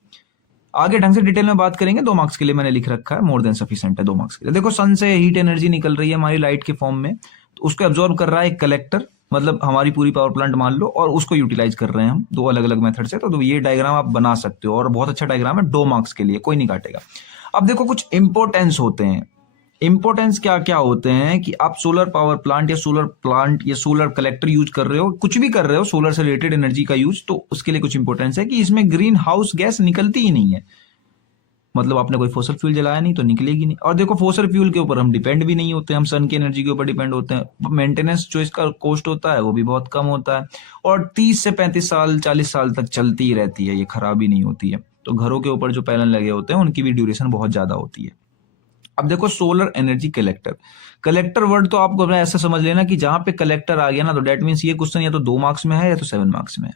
आगे ढंग से डिटेल में बात करेंगे। 2 मार्क्स के लिए मैंने लिख रखा है, मोर देन सफिशिएंट है 2 मार्क्स के लिए। देखो, सन से हीट एनर्जी निकल रही है हमारी लाइट के फॉर्म में, तो उसको एब्जॉर्ब कर रहा है एक कलेक्टर, मतलब हमारी पूरी पावर प्लांट मान लो, और उसको यूटिलाइज कर रहे हैं हम 2 अलग अलग मेथड से। तो ये डायग्राम आप बना सकते हो, और बहुत अच्छा डायग्राम है, 2 मार्क्स के लिए, कोई नहीं काटेगा। अब देखो, कुछ इंपोर्टेंस होते हैं। इंपोर्टेंस क्या क्या होते हैं कि आप सोलर पावर प्लांट या सोलर कलेक्टर यूज कर रहे हो, कुछ भी कर रहे हो सोलर से रिलेटेड एनर्जी का यूज, तो उसके लिए कुछ इंपोर्टेंस है कि इसमें ग्रीन हाउस गैस निकलती ही नहीं है। मतलब आपने कोई फॉसल फ्यूल जलाया नहीं तो निकलेगी नहीं। और देखो, फॉसल फ्यूल के ऊपर हम डिपेंड भी नहीं होते, हम सन की एनर्जी के ऊपर डिपेंड होते हैं। मेंटेनेंस जो इसका कॉस्ट होता है वो भी बहुत कम होता है, और 30 से 35 साल 40 साल तक चलती ही रहती है, ये खराब ही नहीं होती है। तो घरों के ऊपर जो पैनल लगे होते हैं उनकी भी ड्यूरेशन बहुत ज्यादा होती है। अब देखो, solar energy collector. Collector word तो आपको ऐसा समझ लेना कि जहां पे कलेक्टर आ गया ना, तो डेट मीन्स ये क्वेश्चन या तो 2 मार्क्स में है या तो 7 मार्क्स में है।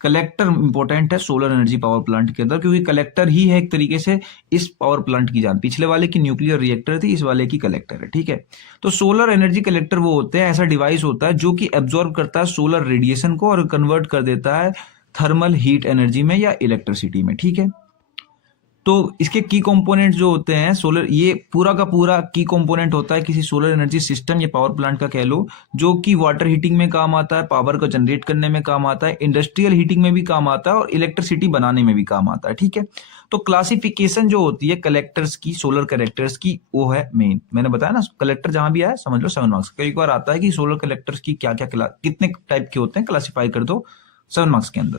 कलेक्टर इंपॉर्टेंट है सोलर एनर्जी पावर प्लांट के अंदर, क्योंकि कलेक्टर ही है एक तरीके से इस पावर प्लांट की जान। पिछले वाले की न्यूक्लियर रिएक्टर थी, इस वाले की कलेक्टर है, ठीक है। तो सोलर एनर्जी कलेक्टर वो होते हैं, ऐसा डिवाइस होता है जो कि एब्जॉर्ब करता है सोलर रेडिएशन को और कन्वर्ट कर देता है थर्मल हीट एनर्जी में या इलेक्ट्रिसिटी में, ठीक है। तो इसके की कंपोनेंट जो होते हैं सोलर, ये पूरा का पूरा की कंपोनेंट होता है किसी सोलर एनर्जी सिस्टम या पावर प्लांट का कह लो, जो कि वाटर हीटिंग में काम आता है, पावर को जनरेट करने में काम आता है, इंडस्ट्रियल हीटिंग में भी काम आता है, और इलेक्ट्रिसिटी बनाने में भी काम आता है, ठीक है। तो क्लासिफिकेशन जो होती है कलेक्टर्स की, सोलर कलेक्टर्स की, वो है मेन। मैंने बताया ना, कलेक्टर जहां भी आया समझ लो 7 मार्क्स। कई बार आता है कि सोलर कलेक्टर्स की क्या क्या कितने टाइप के होते हैं, क्लासीफाई कर दो 7 मार्क्स के अंदर।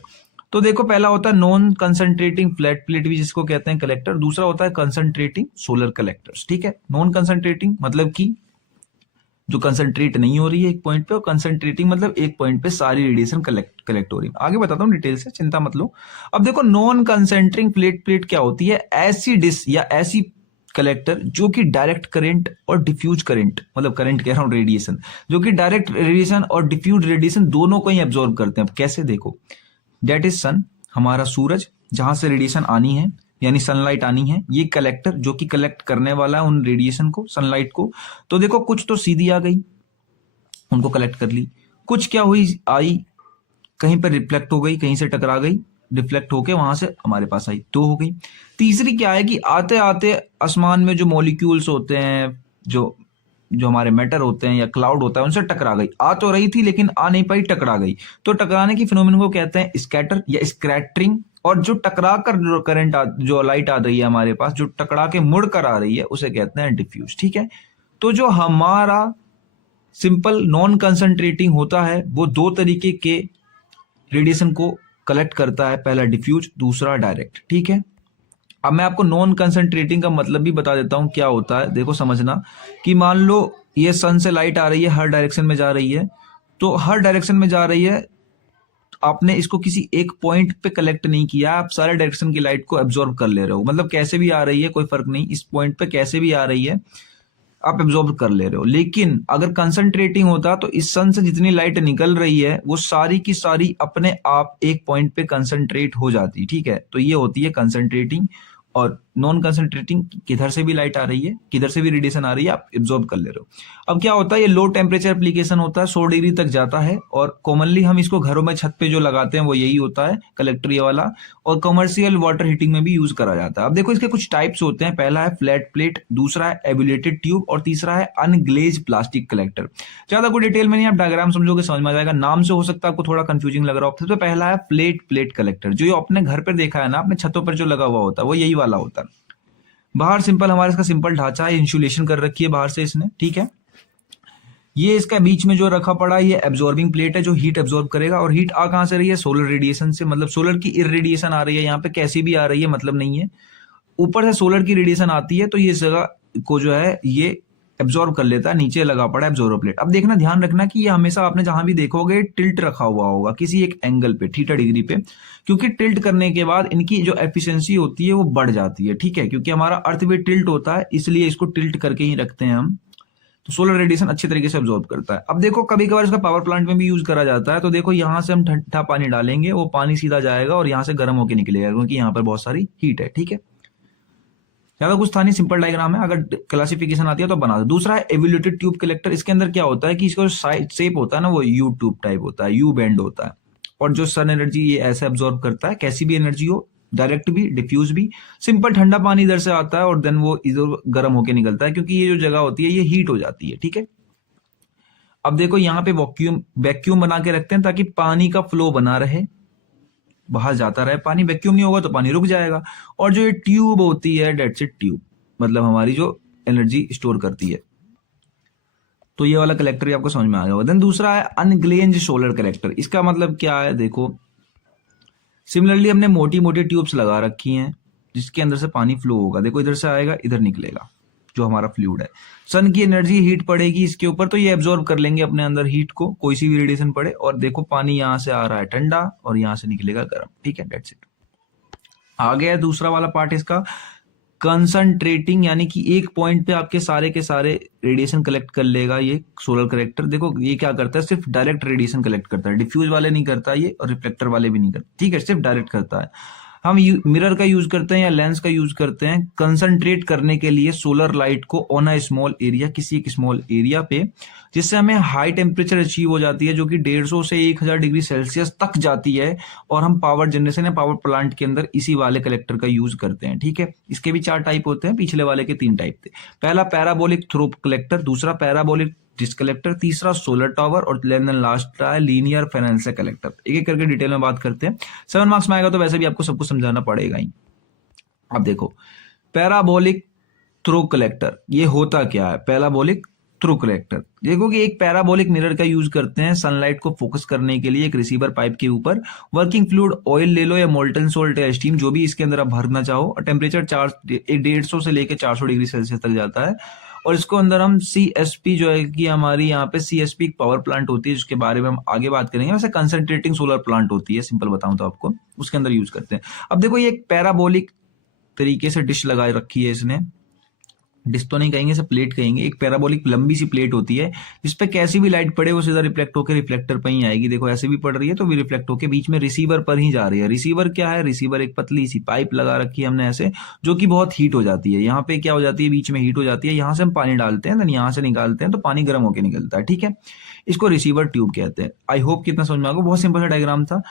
तो देखो, पहला होता है नॉन कंसंट्रेटिंग फ्लैट प्लेट भी जिसको कहते हैं कलेक्टर। दूसरा होता है कंसंट्रेटिंग सोलर कलेक्टर्स, ठीक है। नॉन कंसंट्रेटिंग मतलब कि जो कंसंट्रेट नहीं हो रही है एक पॉइंट पे, और कंसंट्रेटिंग मतलब एक पॉइंट पे सारी रेडिएशन कलेक्ट हो रही है। आगे बताता हूँ डिटेल से, चिंता मत लो। अब देखो, नॉन कंसंट्रेटिंग फ्लैट प्लेट क्या होती है? ऐसी डिश या ऐसी कलेक्टर जो कि डायरेक्ट करंट और डिफ्यूज करंट, मतलब करंट कह रहा हूं, रेडिएशन, जो कि डायरेक्ट रेडिएशन और डिफ्यूज रेडिएशन दोनों को ही एब्जॉर्ब करते हैं। अब कैसे? देखो, डेट इज सन, हमारा सूरज, जहां से रेडिएशन आनी है यानी सनलाइट आनी है, ये कलेक्टर जो कि कलेक्ट करने वाला है उन रेडिएशन को, सनलाइट को। तो देखो, कुछ तो सीधी आ गई, उनको कलेक्ट कर ली, कुछ क्या हुई, आई कहीं पर रिफ्लेक्ट हो गई, कहीं से टकरा गई, रिफ्लेक्ट होके वहां से हमारे पास आई, 2 हो गई। तीसरी क्या है कि आते आते आसमान में जो मॉलिक्यूल्स होते हैं, जो जो हमारे मैटर होते हैं या क्लाउड होता है, उनसे टकरा गई। आ तो रही थी लेकिन आ नहीं पाई, टकरा गई। तो टकराने की फिनोमेनन को कहते हैं स्कैटर या स्क्रैटरिंग। और जो टकरा कर जो करंट जो लाइट आ रही है हमारे पास, जो टकरा के मुड़ कर आ रही है, उसे कहते हैं डिफ्यूज। ठीक है, तो जो हमारा सिंपल नॉन कंसंट्रेटिंग होता है वो 2 तरीके के रेडिएशन को कलेक्ट करता है, पहला डिफ्यूज, दूसरा डायरेक्ट। ठीक है, अब मैं आपको नॉन कंसंट्रेटिंग का मतलब भी बता देता हूं क्या होता है। देखो समझना कि मान लो ये सन से लाइट आ रही है, हर डायरेक्शन में जा रही है, तो हर डायरेक्शन में जा रही है, आपने इसको किसी एक पॉइंट पे कलेक्ट नहीं किया, आप सारे डायरेक्शन की लाइट को एब्जॉर्ब कर ले रहे हो। मतलब कैसे भी आ रही है कोई फर्क नहीं, इस पॉइंट पे कैसे भी आ रही है आप एब्जॉर्ब कर ले रहे हो। लेकिन अगर कंसंट्रेटिंग होता तो इस सन से जितनी लाइट निकल रही है वो सारी की सारी अपने आप एक पॉइंट पे कंसंट्रेट हो जाती। ठीक है, तो ये होती है कंसंट्रेटिंग। और नॉन कंसंट्रेटिंग, किधर से भी लाइट आ रही है, किधर से भी रेडिएशन आ रही है, आप एब्जॉर्ब कर ले रहे हो। अब क्या होता है, ये लो टेम्परेचर एप्लीकेशन होता है, 100 डिग्री तक जाता है। और कॉमनली हम इसको घरों में छत पे जो लगाते हैं वो यही होता है, कलेक्टर ये वाला। और कमर्शियल वाटर हीटिंग में भी यूज करा जाता है। अब देखो इसके कुछ टाइप्स होते हैं, पहला है फ्लैट प्लेट, दूसरा है एबुलेटेड ट्यूब, और तीसरा है अनग्लेज प्लास्टिक कलेक्टर। ज्यादा कोई डिटेल में नहीं, आप डायग्राम समझोगे समझ में आ जाएगा। नाम से हो सकता है आपको थोड़ा कंफ्यूजिंग लग रहा हो। सबसे पहला है फ्लैट प्लेट कलेक्टर, जो आपने घर पर देखा है ना, अपने छतों पर जो लगा हुआ होता है वो यही वाला होता है। बाहर सिंपल हमारे इसका सिंपल ढांचा है, इंसुलेशन कर रखी है बाहर से इसने। ठीक है, ये इसका बीच में जो रखा पड़ा है ये एब्जॉर्बिंग प्लेट है, जो हीट एब्जॉर्ब करेगा। और हीट आ कहां से रही है, सोलर रेडिएशन से। मतलब सोलर की इरेडिएशन आ रही है यहाँ पे, कैसी भी आ रही है मतलब नहीं है, ऊपर से सोलर की रेडिएशन आती है, तो ये जगह को जो है ये एब्जॉर्ब कर लेता है, नीचे लगा पड़ा है एब्जॉर्बर प्लेट। अब देखना, ध्यान रखना कि ये हमेशा आपने जहां भी देखोगे टिल्ट रखा हुआ होगा किसी एक एंगल पे, थीटा डिग्री पे, क्योंकि टिल्ट करने के बाद इनकी जो एफिशिएंसी होती है वो बढ़ जाती है। ठीक है, क्योंकि हमारा अर्थ भी टिल्ट होता है, इसलिए इसको टिल्ट करके ही रखते हैं हम। तो सोलर रेडिएशन अच्छे तरीके से एब्जॉर्ब करता है। अब देखो कभी कभार इसका पावर प्लांट में भी यूज करा जाता है। तो देखो यहां से हम ठंडा पानी डालेंगे, वो पानी सीधा जाएगा और यहां से गर्म होकर निकलेगा, क्योंकि यहाँ पर बहुत सारी हीट है। ठीक है, ज्यादा कुछ था नहीं, सिंपल डायग्राम है, अगर क्लासिफिकेशन आती है तो बना दो। दूसरा है एवोल्यूटेड ट्यूब कलेक्टर। इसके अंदर क्या होता है कि इसका जो शेप होता है ना, वो यू ट्यूब टाइप होता है, यू बेंड होता है। और जो सन एनर्जी ये ऐसे एब्जॉर्ब करता है, कैसी भी एनर्जी हो, डायरेक्ट भी डिफ्यूज भी। सिंपल ठंडा पानी इधर से आता है और देन वो इधर गर्म होकर निकलता है, क्योंकि ये जो जगह होती है ये हीट हो जाती है। ठीक है, अब देखो यहाँ पे वैक्यूम बना के रखते हैं ताकि पानी का फ्लो बना रहे, बाहर जाता रहे पानी। वैक्यूम नहीं होगा तो पानी रुक जाएगा। और जो ये ट्यूब होती है, डेट्स इट ट्यूब, मतलब हमारी जो एनर्जी स्टोर करती है। तो ये वाला कलेक्टर ही आपको समझ में आ गया होगा। देन दूसरा है अनग्लेंज सोलर कलेक्टर। इसका मतलब क्या है, देखो सिमिलरली हमने मोटी मोटी ट्यूब्स लगा रखी हैं जिसके अंदर से पानी फ्लो होगा। देखो इधर से आएगा, इधर निकलेगा, जो हमारा फ्लूइड है। सन की एनर्जी हीट पड़ेगी इसके ऊपर, तो ये एब्जॉर्ब कर लेंगे अपने अंदर हीट को, कोई सी भी रेडिएशन पड़े। और देखो पानी यहाँ से आ रहा है ठंडा और यहाँ से निकलेगा गर्म। ठीक है, डेट्स इट। आ गया दूसरा वाला पार्ट इसका, कंसंट्रेटिंग, यानी कि एक पॉइंट पे आपके सारे के सारे रेडिएशन कलेक्ट कर लेगा ये सोलर कलेक्टर। देखो ये क्या करता है, सिर्फ डायरेक्ट रेडिएशन कलेक्ट करता है, डिफ्यूज वाले नहीं करता ये, और रिफ्लेक्टर वाले भी नहीं करता। ठीक है, सिर्फ डायरेक्ट करता है। हम मिरर का यूज करते हैं या लेंस का यूज करते हैं कंसंट्रेट करने के लिए सोलर लाइट को ऑन अ स्मॉल एरिया, किसी एक स्मॉल एरिया पे, जिससे हमें हाई टेम्परेचर अचीव हो जाती है, जो कि 150 से 1000 डिग्री सेल्सियस तक जाती है। और हम पावर जनरेशन या पावर प्लांट के अंदर इसी वाले कलेक्टर का यूज करते हैं। ठीक है, इसके भी 4 टाइप होते हैं, पिछले वाले के 3 टाइप थे। पहला पैराबोलिक थ्रो कलेक्टर, दूसरा पैराबोलिक डिस्क कलेक्टर, तीसरा सोलर टावर, और लास्ट है लीनियर फाइनेंशियल कलेक्टर। एक एक करके डिटेल में बात करते हैं। 7 मार्क्स में आएगा तो वैसे भी आपको सब कुछ समझाना पड़ेगा ही। अब देखो पैराबोलिक थ्रो कलेक्टर, ये होता क्या है पैराबोलिक थ्रो कलेक्टर। देखो कि एक पैराबोलिक मिरर का यूज करते हैं सनलाइट को फोकस करने के लिए एक रिसीवर पाइप के ऊपर। वर्किंग फ्लूइड ऑयल ले लो या मोल्टन सोल्ट या स्टीम, जो भी इसके अंदर आप भरना चाहो। और टेम्परेचर 150 से लेकर 400 डिग्री सेल्सियस तक जाता है। और इसको अंदर हम CSP, जो है कि हमारी यहाँ पे CSP पावर प्लांट होती है, जिसके बारे में हम आगे बात करेंगे। वैसे कंसंट्रेटिंग सोलर प्लांट होती है, सिंपल बताऊं तो आपको, उसके अंदर यूज करते हैं। अब देखो ये एक पैराबोलिक तरीके से डिश लगा रखी है इसने, डिश तो नहीं कहेंगे, इसे प्लेट कहेंगे। एक पैराबोलिक लंबी सी प्लेट होती है जिसपे कैसी भी लाइट पड़े वो सीधा रिफ्लेक्ट होकर रिफ्लेक्टर पर ही आएगी। देखो ऐसे भी पड़ रही है तो भी रिफ्लेक्ट होकर बीच में रिसीवर पर ही जा रही है। रिसीवर क्या है, रिसीवर एक पतली सी पाइप लगा रखी है हमने ऐसे, जो कि बहुत हीट हो जाती है। यहाँ पे क्या हो जाती है, बीच में हीट हो जाती है। यहाँ से हम पानी डालते हैं, देन यहाँ से निकालते हैं तो पानी गर्म होकर निकलता है। ठीक है, इसको रिसीवर ट्यूब कहते हैं। आई होप कितना समझ में आ गया, बहुत सिंपल सा डायग्राम था।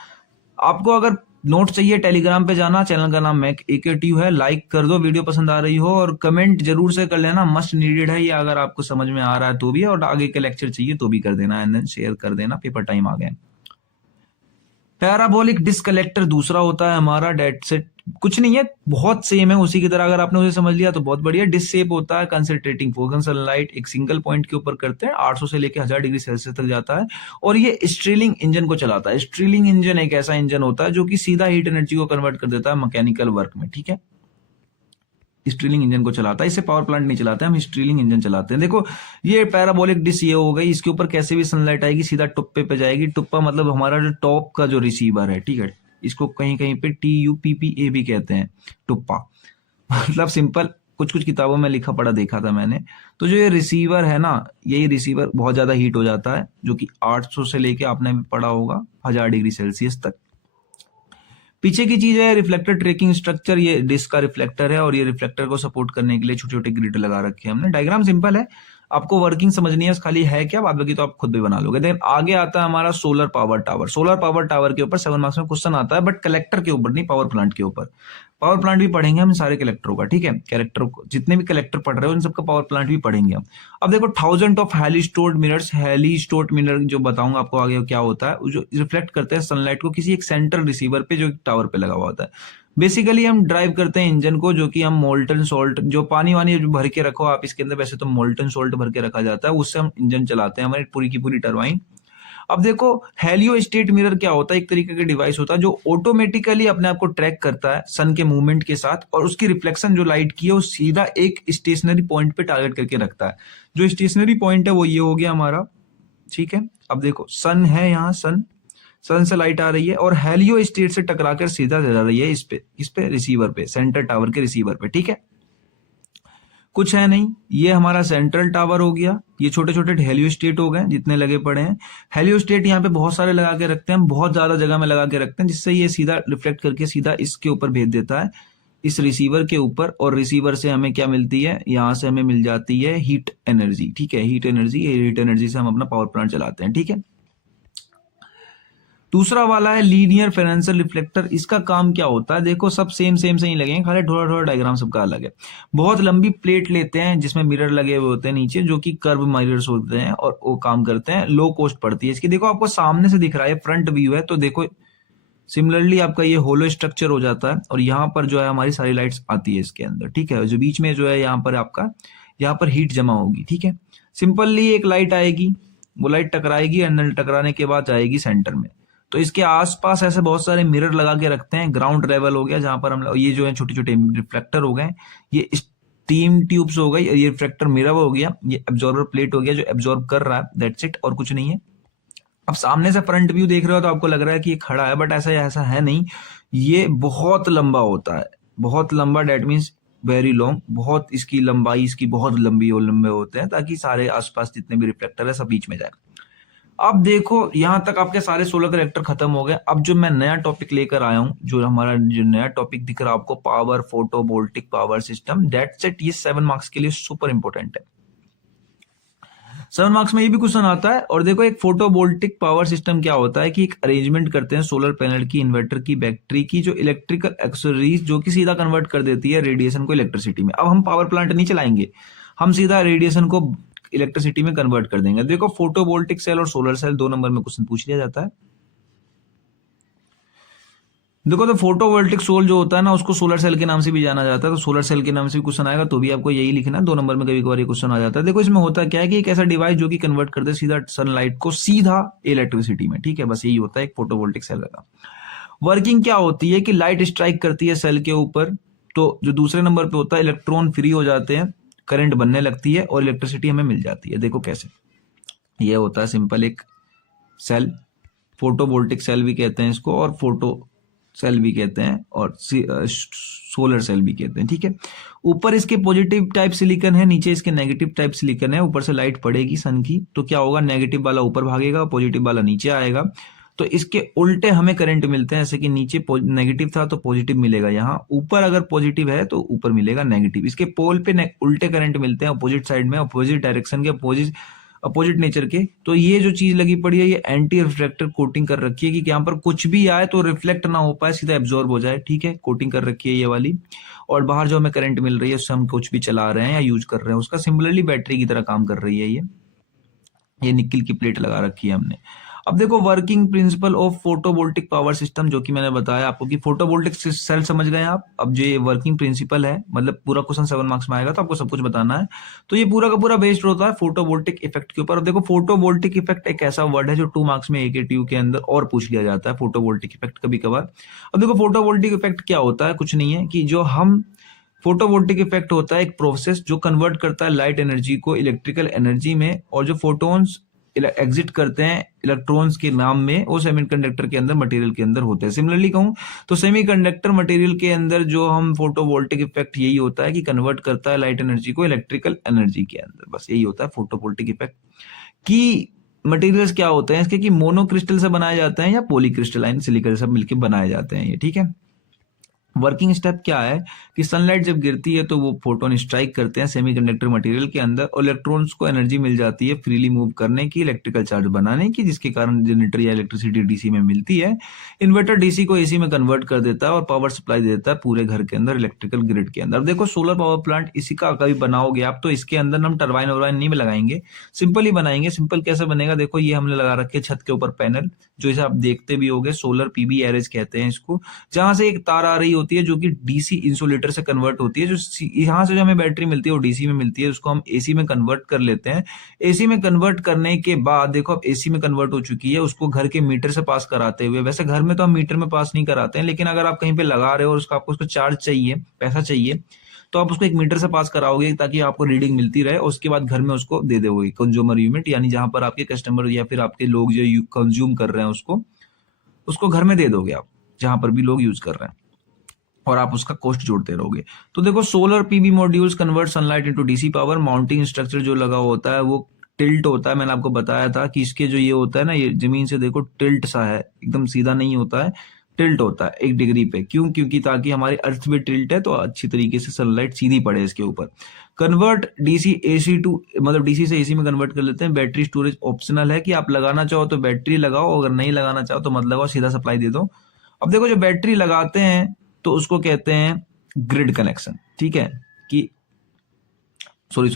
आपको अगर नोट चाहिए टेलीग्राम पे जाना, चैनल का नाम मैक AKTU है, लाइक कर दो वीडियो पसंद आ रही हो, और कमेंट जरूर से कर लेना, मस्ट नीडेड है ये, अगर आपको समझ में आ रहा है तो भी, और आगे के लेक्चर चाहिए तो भी कर देना, एंड देन शेयर कर देना। पेपर टाइम आ गया। पैराबोलिक डिस्क कलेक्टर दूसरा होता है हमारा, डेट सेट कुछ नहीं है, बहुत सेम है उसी की तरह, अगर आपने उसे समझ लिया तो बहुत बढ़िया। डिस्क शेप होता है, कंसंट्रेटिंग फोकस सनलाइट एक सिंगल पॉइंट के ऊपर करते हैं, 800 से लेकर 1000 डिग्री सेल्सियस तक जाता है, और ये स्ट्रीलिंग इंजन को चलाता है। स्ट्रीलिंग इंजन एक ऐसा इंजन होता है जो कि सीधा हीट एनर्जी को कन्वर्ट कर देता है मैकेनिकल वर्क में, ठीक है। स्ट्रीलिंग इंजन को चलाता है, इससे पावर प्लांट नहीं चलाते, हम स्ट्रीलिंग इंजन चलाते हैं। देखो ये पैराबोलिक डिश ये हो गई, इसके ऊपर कैसे भी सनलाइट आएगी सीधा टुप्पे पे जाएगी। टुप्पा मतलब हमारा जो टॉप का जो रिसीवर है, ठीक है, इसको कहीं कहीं पे TUPPA भी कहते हैं, टुप्पा। मतलब सिंपल, कुछ कुछ किताबों में लिखा पढ़ा देखा था मैंने। तो जो ये रिसीवर है ना, यही रिसीवर बहुत ज्यादा हीट हो जाता है, जो कि 800 से लेके आपने भी पढ़ा होगा 1000 डिग्री सेल्सियस तक। पीछे की चीज है रिफ्लेक्टर ट्रेकिंग स्ट्रक्चर, ये डिस्क का रिफ्लेक्टर है, और ये रिफ्लेक्टर को सपोर्ट करने के लिए छोटे छोटे ग्रिड लगा रखे हैं हमने। डायग्राम सिंपल है, आपको वर्किंग समझनी है, खाली है क्या, बाद बाकी तो आप खुद भी बना लोगे। देन आगे आता है हमारा solar power tower. Solar power tower के ऊपर 7 मार्क्स में क्वेश्चन आता है, बट कलेक्टर के ऊपर नहीं, पावर प्लांट के ऊपर। पावर प्लांट भी पढ़ेंगे हम सारे कलेक्टरों का, ठीक है, कैरेक्टर को जितने भी कलेक्टर पढ़ रहे हो उन सबका पावर प्लांट भी पढ़ेंगे हम। अब देखो 1000 of heliostat mirrors, heliostat mirror जो बताऊंगा आपको आगे क्या होता है, जो रिफ्लेक्ट करते हैं सनलाइट को किसी एक सेंट्रल रिसीवर पे जो टावर पे लगा हुआ होता है। बेसिकली हम ड्राइव करते हैं इंजन को, जो कि हम मोल्टन सोल्ट, जो पानी वानी जो भर के रखो आप इसके अंदर, वैसे तो मोल्टन सोल्ट भर के रखा जाता है, उससे हम इंजन चलाते हैं हमारी पूरी की पूरी टरबाइन। अब देखो हेलियो स्टेट मिरर क्या होता है, एक तरीके का डिवाइस होता है जो ऑटोमेटिकली अपने आप को ट्रैक करता है सन के मूवमेंट के साथ, और उसकी रिफ्लेक्शन जो लाइट की है वो सीधा एक स्टेशनरी पॉइंट पे टारगेट करके रखता है। जो स्टेशनरी पॉइंट है वो ये हो गया हमारा, ठीक है। अब देखो सन है यहाँ, सन से लाइट आ रही है और हेलियो स्टेट से टकराकर सीधा जा रही है इस पे रिसीवर पे, सेंटर टावर के रिसीवर पे, ठीक है। कुछ है नहीं, ये हमारा सेंट्रल टावर हो गया, ये छोटे छोटे हेलियो स्टेट हो गए जितने लगे पड़े हैं। हेलियो स्टेट यहाँ पे बहुत सारे लगा के रखते हैं, बहुत ज्यादा जगह में लगा के रखते हैं, जिससे ये सीधा रिफ्लेक्ट करके सीधा इसके ऊपर भेज देता है, इस रिसीवर के ऊपर, और रिसीवर से हमें क्या मिलती है, यहाँ से हमें मिल जाती है हीट एनर्जी, ठीक है, हीट एनर्जी से हम अपना पावर प्लांट चलाते हैं, ठीक है। दूसरा वाला है लीनियर फेरेंशियल रिफ्लेक्टर। इसका काम क्या होता है, देखो सब सेम से ही लगेंगे, खाली थोड़ा थोड़ा डायग्राम सबका अलग है। बहुत लंबी प्लेट लेते हैं जिसमें मिरर लगे हुए होते हैं नीचे, जो कि कर्व मिरर्स होते हैं, और वो काम करते हैं, लो कॉस्ट पड़ती है इसकी। देखो आपको सामने से दिख रहा है, फ्रंट व्यू है, तो देखो सिमिलरली आपका ये होलो स्ट्रक्चर हो जाता है, और यहाँ पर जो है हमारी सारी लाइट्स आती है इसके अंदर, ठीक है। जो बीच में जो है यहाँ पर आपका, यहाँ पर हीट जमा होगी, ठीक है। सिंपली एक लाइट आएगी, वो लाइट टकराएगी, एंड टकराने के बाद जाएगी सेंटर में। तो इसके आसपास ऐसे बहुत सारे मिरर लगा के रखते हैं। ग्राउंड लेवल हो गया जहां पर हम, ये जो है छोटे छोटे रिफ्लेक्टर हो गए, ये स्टीम ट्यूब्स हो गई, ये रिफ्लेक्टर मिरर हो गया, ये एब्जॉर्बर प्लेट हो गया जो एब्जॉर्ब कर रहा है, दैट्स इट, और कुछ नहीं है। अब सामने से फ्रंट व्यू देख रहे हो तो आपको लग रहा है कि ये खड़ा है, बट ऐसा है नहीं, ये बहुत लंबा होता है, बहुत लंबा, डेट मीन्स वेरी लॉन्ग, बहुत इसकी लंबाई इसकी बहुत लंबी और लंबे होते हैं, ताकि सारे आसपास जितने भी रिफ्लेक्टर है सब बीच में जाए। अब देखो यहां तक आपके सारे सोलर कलेक्टर खत्म हो गए। अब जो मैं नया टॉपिक लेकर आया हूं, जो हमारा जो नया टॉपिक दिख रहा है आपको, power photovoltaic power system, that's it. ये 7 मार्क्स के लिए सुपर इंपॉर्टेंट है। 7 मार्क्स में ये भी क्वेश्चन आता है। और देखो एक फोटोवोल्टिक पावर सिस्टम क्या होता है कि एक अरेंजमेंट करते हैं सोलर पैनल की, इन्वर्टर की, बैटरी की, जो इलेक्ट्रिकल एक्सेसरीज जो कि सीधा कन्वर्ट कर देती है रेडिएशन को इलेक्ट्रिसिटी में। अब हम पावर प्लांट नहीं चलाएंगे, हम सीधा रेडिएशन को इलेक्ट्रिसिटी में कन्वर्ट कर देंगे। देखो फोटोवोल्टिक सेल और सोलर सेल 2 नंबर में क्वेश्चन पूछ लिया जाता है। देखो तो फोटोवोल्टिक सोल जो होता है ना, उसको सोलर सेल के नाम से भी जाना जाता है, तो सोलर सेल के नाम से भी क्वेश्चन आएगा तो भी आपको यही लिखना है। 2 नंबर में कभी कभार ये क्वेश्चन आ जाता है। देखो इसमें होता क्या है कि एक ऐसा डिवाइस जो कि कन्वर्ट करते हैं सीधा सनलाइट को सीधा इलेक्ट्रिसिटी में, ठीक है, बस यही होता है एक फोटोवोल्टिक सेल का। वर्किंग क्या होती है कि लाइट स्ट्राइक करती है सेल के ऊपर, तो जो दूसरे नंबर पे होता है इलेक्ट्रॉन फ्री हो जाते हैं, करंट बनने लगती है और इलेक्ट्रिसिटी हमें मिल जाती है। देखो कैसे, ये होता है सिंपल एक सेल, फोटोवोल्टिक सेल भी कहते हैं इसको, और फोटो सेल भी कहते हैं, और सोलर सेल भी कहते हैं, ठीक है। ऊपर इसके पॉजिटिव टाइप सिलिकॉन है, नीचे इसके नेगेटिव टाइप सिलिकॉन है। ऊपर से लाइट पड़ेगी सन की, तो क्या होगा, नेगेटिव वाला ऊपर भागेगा, पॉजिटिव वाला नीचे आएगा, तो इसके उल्टे हमें करंट मिलते हैं। जैसे कि नीचे नेगेटिव था तो पॉजिटिव मिलेगा, यहाँ ऊपर अगर पॉजिटिव है तो ऊपर मिलेगा नेगेटिव। इसके पोल पे उल्टे करंट मिलते हैं, अपोजिट साइड में, अपोजिट डायरेक्शन के, अपोजिट अपोजिट नेचर के। तो ये जो चीज लगी पड़ी है ये एंटी रिफ्लेक्टर कोटिंग कर रखी है कि यहाँ पर कुछ भी आए तो रिफ्लेक्ट ना हो पाए, सीधा एब्जॉर्ब हो जाए, ठीक है, कोटिंग कर रखी है ये वाली। और बाहर जो हमें करंट मिल रही है उससे हम कुछ भी चला रहे हैं या यूज कर रहे हैं उसका सिमिलरली बैटरी की तरह काम कर रही है ये निकिल की प्लेट लगा रखी है हमने। अब देखो working principle of photovoltaic power system, जो कि मैंने बताया आपको कि फोटोवोल्टिक सेल समझ गए आप। अब जो ये वर्किंग प्रिंसिपल है, मतलब पूरा क्वेश्चन 7 मार्क्स में आएगा तो आपको सब कुछ बताना है। तो ये पूरा का पूरा बेस्ड होता है फोटोवोल्टिक इफेक्ट के ऊपर। अब देखो फोटोवोल्टिक इफेक्ट एक ऐसा वर्ड है जो 2 मार्क्स में AKTU के अंदर और पूछ लिया जाता है, फोटोवोल्टिक इफेक्ट कभी कभार। अब देखो फोटोवोल्टिक इफेक्ट क्या होता है, कुछ नहीं है कि जो हम फोटोवोल्टिक इफेक्ट होता है एक प्रोसेस जो कन्वर्ट करता है लाइट एनर्जी को इलेक्ट्रिकल एनर्जी में, और जो फोटोन्स एग्जिट करते हैं इलेक्ट्रॉन्स के नाम में वो सेमीकंडक्टर के अंदर मटेरियल के अंदर होते हैं। सिमिलरली कहूं तो सेमीकंडक्टर मटेरियल के अंदर जो हम फोटोवोल्टिक इफेक्ट यही होता है कि कन्वर्ट करता है लाइट एनर्जी को इलेक्ट्रिकल एनर्जी के अंदर, बस यही होता है फोटोवोल्टिक इफेक्ट। की मटेरियल्स क्या होते हैं इसके कि मोनोक्रिस्टल से बनाए जाते हैं या पॉलीक्रिस्टलाइन सिलिकॉन सब मिलकर बनाए जाते हैं ये, ठीक है। वर्किंग स्टेप क्या है कि सनलाइट जब गिरती है तो वो फोटोन स्ट्राइक करते हैं सेमीकंडक्टर मटेरियल के अंदर और इलेक्ट्रॉन्स को एनर्जी मिल जाती है फ्रीली मूव करने की, इलेक्ट्रिकल चार्ज बनाने की, जिसके कारण जनरेटर या इलेक्ट्रिसिटी डीसी में मिलती है। इन्वर्टर डीसी को एसी में कन्वर्ट कर देता है और पावर सप्लाई देता है पूरे घर के अंदर इलेक्ट्रिकल ग्रिड के अंदर। देखो सोलर पावर प्लांट इसी का कभी बनाओगे आप तो इसके अंदर हम टरबाइन वरबाइन नहीं लगाएंगे, सिंपल ही बनाएंगे। सिंपल कैसे बनेगा, देखो ये हमने लगा रखे छत के ऊपर पैनल, जो इसे आप देखते भी होगे, सोलर पीवी एरेज कहते हैं इसको, जहां से एक तार आ रही होती है जो कि डीसी इंसुलेटर से कन्वर्ट होती है। जो यहां से जो हमें बैटरी मिलती है वो डीसी में मिलती है, उसको हम एसी में कन्वर्ट कर लेते हैं। एसी में कन्वर्ट करने के बाद देखो अब एसी में कन्वर्ट हो चुकी है, उसको घर के मीटर से पास कराते हुए, वैसे घर में तो हम मीटर में पास नहीं कराते हैं, लेकिन अगर आप कहीं पे लगा रहे हो और उसका आपको उसको चार्ज चाहिए, पैसा चाहिए, तो आप उसको एक मीटर से पास कराओगे ताकि आपको रीडिंग मिलती रहे। उसके बाद घर में उसको दे दोगे कंज्यूमर यूनिट, यानी जहां पर आपके कस्टमर या फिर आपके लोग जो कंज्यूम कर रहे हैं उसको घर में दे दोगे आप, जहां पर भी लोग यूज कर रहे हैं, और आप उसका कॉस्ट जोड़ते रहोगे। तो देखो solar PV modules convert sunlight into DC power. Mounting structure जो लगा होता है वो टिल्ट होता है, मैंने आपको बताया था कि इसके जो ये होता है ना, ये जमीन से देखो टिल्ट सा है, एकदम सीधा नहीं होता है, टिल्ट होता है 1 डिग्री पे। क्यों? क्योंकि ताकि हमारी अर्थ भी टिल्ट है तो अच्छी तरीके से सनलाइट सीधी पड़े इसके ऊपर। कन्वर्ट डीसी एसी टू, मतलब डीसी से एसी में कन्वर्ट कर लेते हैं। बैटरी स्टोरेज ऑप्शनल है कि आप लगाना चाहो तो बैटरी लगाओ, अगर नहीं लगाना चाहो तो मत लगाओ, सीधा सप्लाई दे दो। अब देखो जो बैटरी लगाते हैं तो उसको कहते हैं ग्रिड कनेक्शन, ठीक है, कि सॉरी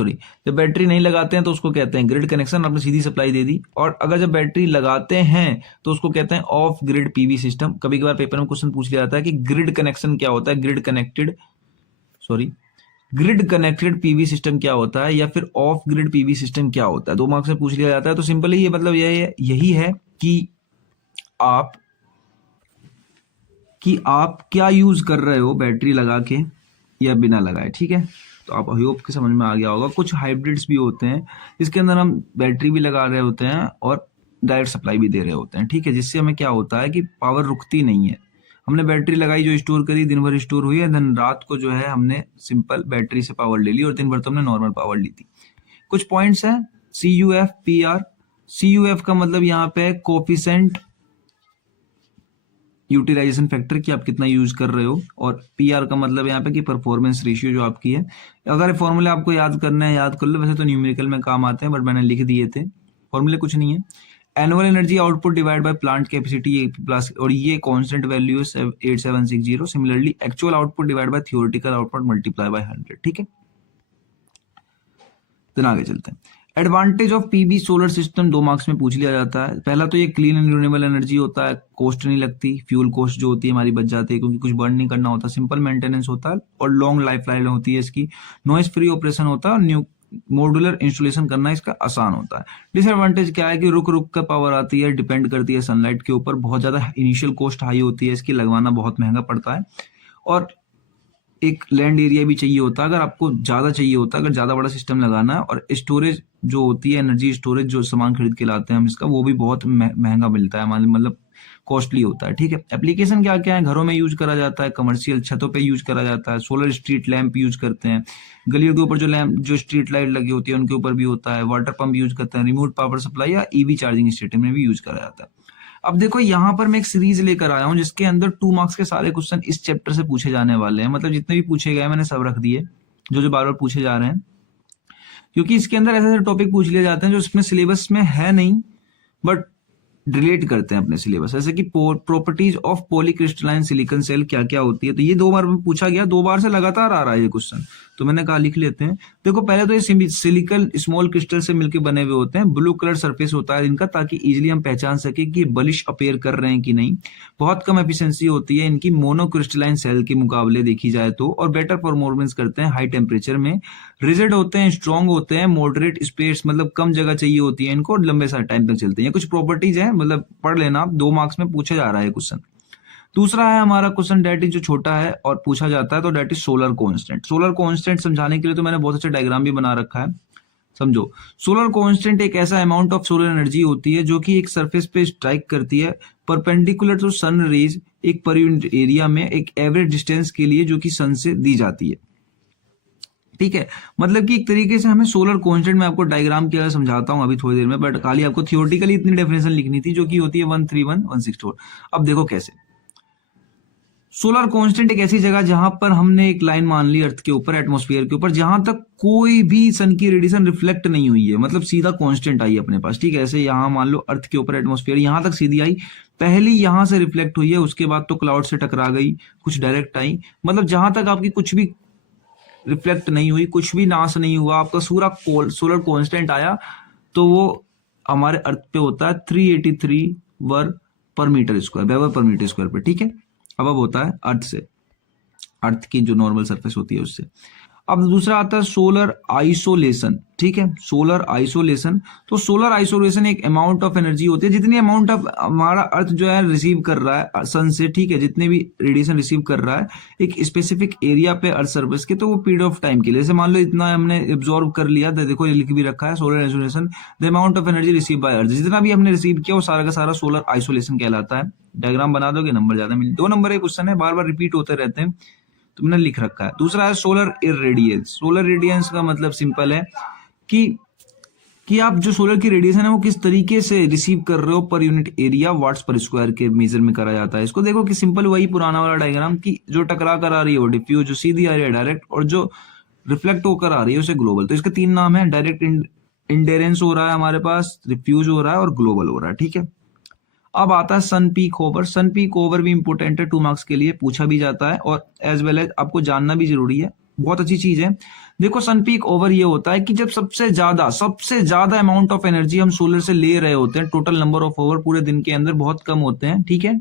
जब बैटरी नहीं लगाते हैं तो उसको कहते हैं ग्रिड कनेक्शन, आपने सीधी सप्लाई दे दी। और अगर जब बैटरी लगाते हैं तो उसको कहते हैं ऑफ ग्रिड पीवी सिस्टम। कभी कभार पेपर में क्वेश्चन पूछ लिया जाता है कि ग्रिड कनेक्शन क्या होता है, ग्रिड कनेक्टेड पीवी सिस्टम क्या होता है, या फिर ऑफ ग्रिड पीवी सिस्टम क्या होता है, 2 मार्क्स में पूछ लिया जाता है। तो सिंपली ये मतलब यही है कि आप क्या यूज कर रहे हो, बैटरी लगा के या बिना लगाए, ठीक है। तो आप होप के समझ में आ गया होगा। कुछ हाइब्रिड्स भी होते हैं जिसके अंदर हम बैटरी भी लगा रहे होते हैं और डायरेक्ट सप्लाई भी दे रहे होते हैं, ठीक है, जिससे हमें क्या होता है कि पावर रुकती नहीं है। हमने बैटरी लगाई, जो स्टोर करी, दिन भर स्टोर हुई है, देन रात को जो है हमने सिंपल बैटरी से पावर ले ली और दिन भर तो हमने नॉर्मल पावर ली थी। कुछ पॉइंट्स हैं, CUF PR। CUF का मतलब यहाँ पे कोफिशिएंट यूटिलाइजेशन फैक्टर कि आप कितना यूज कर रहे हो, और PR का मतलब यहाँ पे कि परफॉर्मेंस रेशियो जो आपकी है। अगर फॉर्मूले आपको याद करना है याद कर लो, वैसे तो न्यूमेरिकल में काम आते हैं बट मैंने लिख दिए थे, फॉर्मूले कुछ नहीं है। Annual energy output divide by plant capacity plus, और ये कांस्टेंट वैल्यू है 8760। Similarly actual output divide by theoretical output multiply by 100, ठीक है। दिन आगे चलते हैं। Advantage of PV solar system 2 marks में पूछ लिया जाता है। पहला तो ये क्लीन एंड रिन्यूएबल एनर्जी होता है, कॉस्ट नहीं लगती, फ्यूल कॉस्ट जो होती है हमारी बच जाती है क्योंकि कुछ बर्न नहीं करना होता, सिंपल मेंटेनेंस होता है और लॉन्ग लाइफ लाइन होती है इसकी, नॉइस फ्री ऑपरेशन होता है और मॉड्यूलर इंस्टॉलेशन करना इसका आसान होता है। डिसएडवांटेज क्या है कि रुक रुक कर पावर आती है, डिपेंड करती है सनलाइट के ऊपर, बहुत ज्यादा इनिशियल कॉस्ट हाई होती है इसकी, लगवाना बहुत महंगा पड़ता है, और एक लैंड एरिया भी चाहिए होता है अगर आपको ज्यादा चाहिए होता है, अगर ज्यादा बड़ा सिस्टम लगाना है। और स्टोरेज जो होती है, एनर्जी स्टोरेज जो सामान खरीद के लाते हैं हम इसका, वो भी बहुत महंगा मिलता है, मतलब कॉस्टली होता है, ठीक है। एप्लीकेशन क्या क्या है, घरों में यूज करा जाता है, कमर्शियल छतों पे यूज करा जाता है, सोलर स्ट्रीट लैंप यूज करते हैं, गलियों के ऊपर जो लैंप जो स्ट्रीट लाइट लगी होती है उनके ऊपर भी होता है, वाटर पंप यूज करते हैं, रिमोट पावर सप्लाई या ईवी चार्जिंग स्टेशन में भी यूज करा जाता है। अब देखो यहाँ पर मैं एक सीरीज लेकर आया हूँ जिसके अंदर 2 मार्क्स के सारे क्वेश्चन इस चैप्टर से पूछे जाने वाले हैं, मतलब जितने भी पूछे गए मैंने सब रख दिए, जो बार बार पूछे जा रहे हैं। क्योंकि इसके अंदर ऐसे ऐसे टॉपिक पूछ लिए जाते हैं जो इसमें सिलेबस में है नहीं, बट रिलेट करते हैं अपने सिलेबस। जैसे कि properties of polycrystalline silicon cell क्या क्या होती है, तो ये 2 बार में पूछा गया, 2 बार से लगातार आ रहा है ये क्वेश्चन, तो मैंने कहा लिख लेते हैं। देखो पहले तो ये सिलिकॉन स्मॉल क्रिस्टल से मिलकर बने हुए होते हैं, ब्लू कलर सरफेस होता है इनका, ताकि इजिली हम पहचान सके कि ये बलिश अपेयर कर रहे हैं कि नहीं। बहुत कम एफिशिएंसी होती है इनकी मोनोक्रिस्टलाइन सेल के मुकाबले देखी जाए तो, और बेटर परफॉर्मेंस करते हैं हाई टेम्परेचर में। रिजिड होते हैं, स्ट्रॉन्ग होते हैं, मॉडरेट स्पेस मतलब कम जगह चाहिए होती है इनको, और लंबे सारे टाइम तक चलते हैं। कुछ प्रॉपर्टीज है, मतलब पढ़ लेना आप, 2 मार्क्स में पूछा जा रहा है क्वेश्चन। दूसरा है हमारा क्वेश्चन डेट इज, जो छोटा है और पूछा जाता है, तो that is solar constant. Solar constant समझाने के लिए तो मैंने बहुत अच्छा डायग्राम भी बना रखा है, समझो। सोलर कांस्टेंट एक ऐसा अमाउंट ऑफ सोलर एनर्जी होती है जो कि एक सरफेस पे स्ट्राइक करती है परपेंडिकुलर टू सन रेज एक पर यूनिट एरिया में एक एवरेज डिस्टेंस के लिए, जो कि सन से दी जाती है। ठीक है, मतलब कि एक तरीके से हमें सोलर कांस्टेंट में आपको डायग्राम क्या समझाता हूं अभी थोड़ी देर में, बट खाली आपको थियोरेटिकली इतनी डेफिनेशन लिखनी थी, जो कि होती है 131,164। अब देखो कैसे। सोलर कांस्टेंट एक ऐसी जगह जहां पर हमने एक लाइन मान ली अर्थ के ऊपर, एटमॉस्फेयर के ऊपर, जहां तक कोई भी सन की रेडिएशन रिफ्लेक्ट नहीं हुई है, मतलब सीधा कांस्टेंट आई अपने पास। ठीक है, ऐसे यहां मान लो अर्थ के ऊपर एटमॉस्फेयर यहां तक सीधी आई, पहली यहां से रिफ्लेक्ट हुई है, उसके बाद तो क्लाउड से टकरा गई, कुछ डायरेक्ट आई, मतलब जहां तक आपकी कुछ भी रिफ्लेक्ट नहीं हुई, कुछ भी नाश नहीं हुआ, आपका पूरा सोलर कांस्टेंट आया, तो वो हमारे अर्थ पे होता है 383 वर per metre square, weber per metre square पे। ठीक है, अब होता है अर्थ से, अर्थ की जो नॉर्मल सरफेस होती है उससे। अब दूसरा आता है सोलर आइसोलेशन। ठीक है, सोलर आइसोलेशन, तो सोलर आइसोलेशन एक अमाउंट ऑफ एनर्जी होती है, जितनी अमाउंट ऑफ हमारा अर्थ जो है रिसीव कर रहा है सन से, ठीक है, जितने भी रेडिएशन रिसीव कर रहा है एक स्पेसिफिक एरिया पे अर्थ सरफेस के, तो वो पीरियड ऑफ टाइम के लिए, जैसे मान लो इतना हमने एब्जॉर्व कर लिया, देखो ये लिख भी रखा है, solar isolation the amount of energy receive by earth, जितना भी हमने रिसीव किया वो सारा का सारा सोलर आइसोलेशन कहलाता है। डायग्राम बना दोगे नंबर ज्यादा मिले। 2 नंबर के क्वेश्चन है, बार बार रिपीट होते रहते हैं, तो मैंने लिख रखा है। दूसरा है सोलर इरेडियंस। सोलर रेडियंस का मतलब सिंपल है कि आप जो सोलर की रेडिएशन है वो किस तरीके से रिसीव कर रहे हो पर यूनिट एरिया, वाट्स पर स्क्वायर के मेजर में करा जाता है इसको। देखो कि सिंपल वही पुराना वाला डायग्राम, कि जो टकरा कर आ रही है वो डिफ्यूज, जो सीधी आ रही है डायरेक्ट, और जो रिफ्लेक्ट होकर आ रही है उसे ग्लोबल। तो इसके 3 नाम है, डायरेक्ट इंडेरेंस हो रहा है हमारे पास, रिफ्यूज हो रहा है और ग्लोबल हो रहा है। ठीक है, अब आता है सन पीक ओवर। सन पीक ओवर भी इंपोर्टेंट है, 2 मार्क्स के लिए पूछा भी जाता है, और एज वेल एज आपको जानना भी जरूरी है, बहुत अच्छी चीज है। देखो सन पीक ओवर ये होता है कि जब सबसे ज्यादा अमाउंट ऑफ एनर्जी हम सोलर से ले रहे होते हैं, टोटल नंबर ऑफ ओवर पूरे दिन के अंदर बहुत कम होते हैं। ठीक है,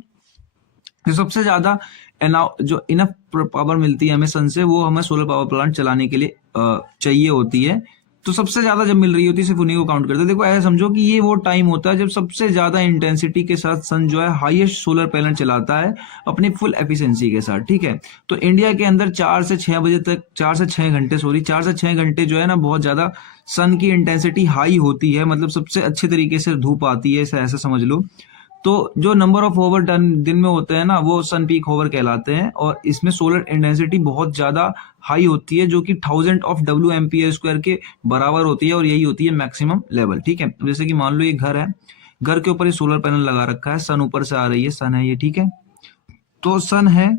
जो सबसे ज्यादा जो इनफ पावर मिलती है हमें सन से, वो हमें सोलर पावर प्लांट चलाने के लिए चाहिए होती है। तो सबसे ज्यादा जब मिल रही होती है सिर्फ उन्हीं को काउंट करते हैं। देखो ऐसा समझो कि ये वो टाइम होता है जब सबसे ज्यादा इंटेंसिटी के साथ सन जो है हाईएस्ट सोलर पैनल चलाता है अपनी फुल एफिशिएंसी के साथ। ठीक है, तो इंडिया के अंदर 4 से 6 बजे तक, 4 से 6 घंटे जो है ना, बहुत ज्यादा सन की इंटेंसिटी हाई होती है, मतलब सबसे अच्छे तरीके से धूप आती है, ऐसा समझ लो। तो जो नंबर ऑफ ओवर दिन में होते हैं ना, वो सन पीक ओवर कहलाते हैं, और इसमें सोलर इंटेंसिटी बहुत ज्यादा हाई होती है, जो कि 1000 ऑफ WA² के बराबर होती है, और यही होती है मैक्सिमम लेवल। ठीक है, जैसे कि मान लो ये घर है, घर के ऊपर ये सोलर पैनल लगा रखा है, सन ऊपर से आ रही है, सन है ये। ठीक है, तो सन है,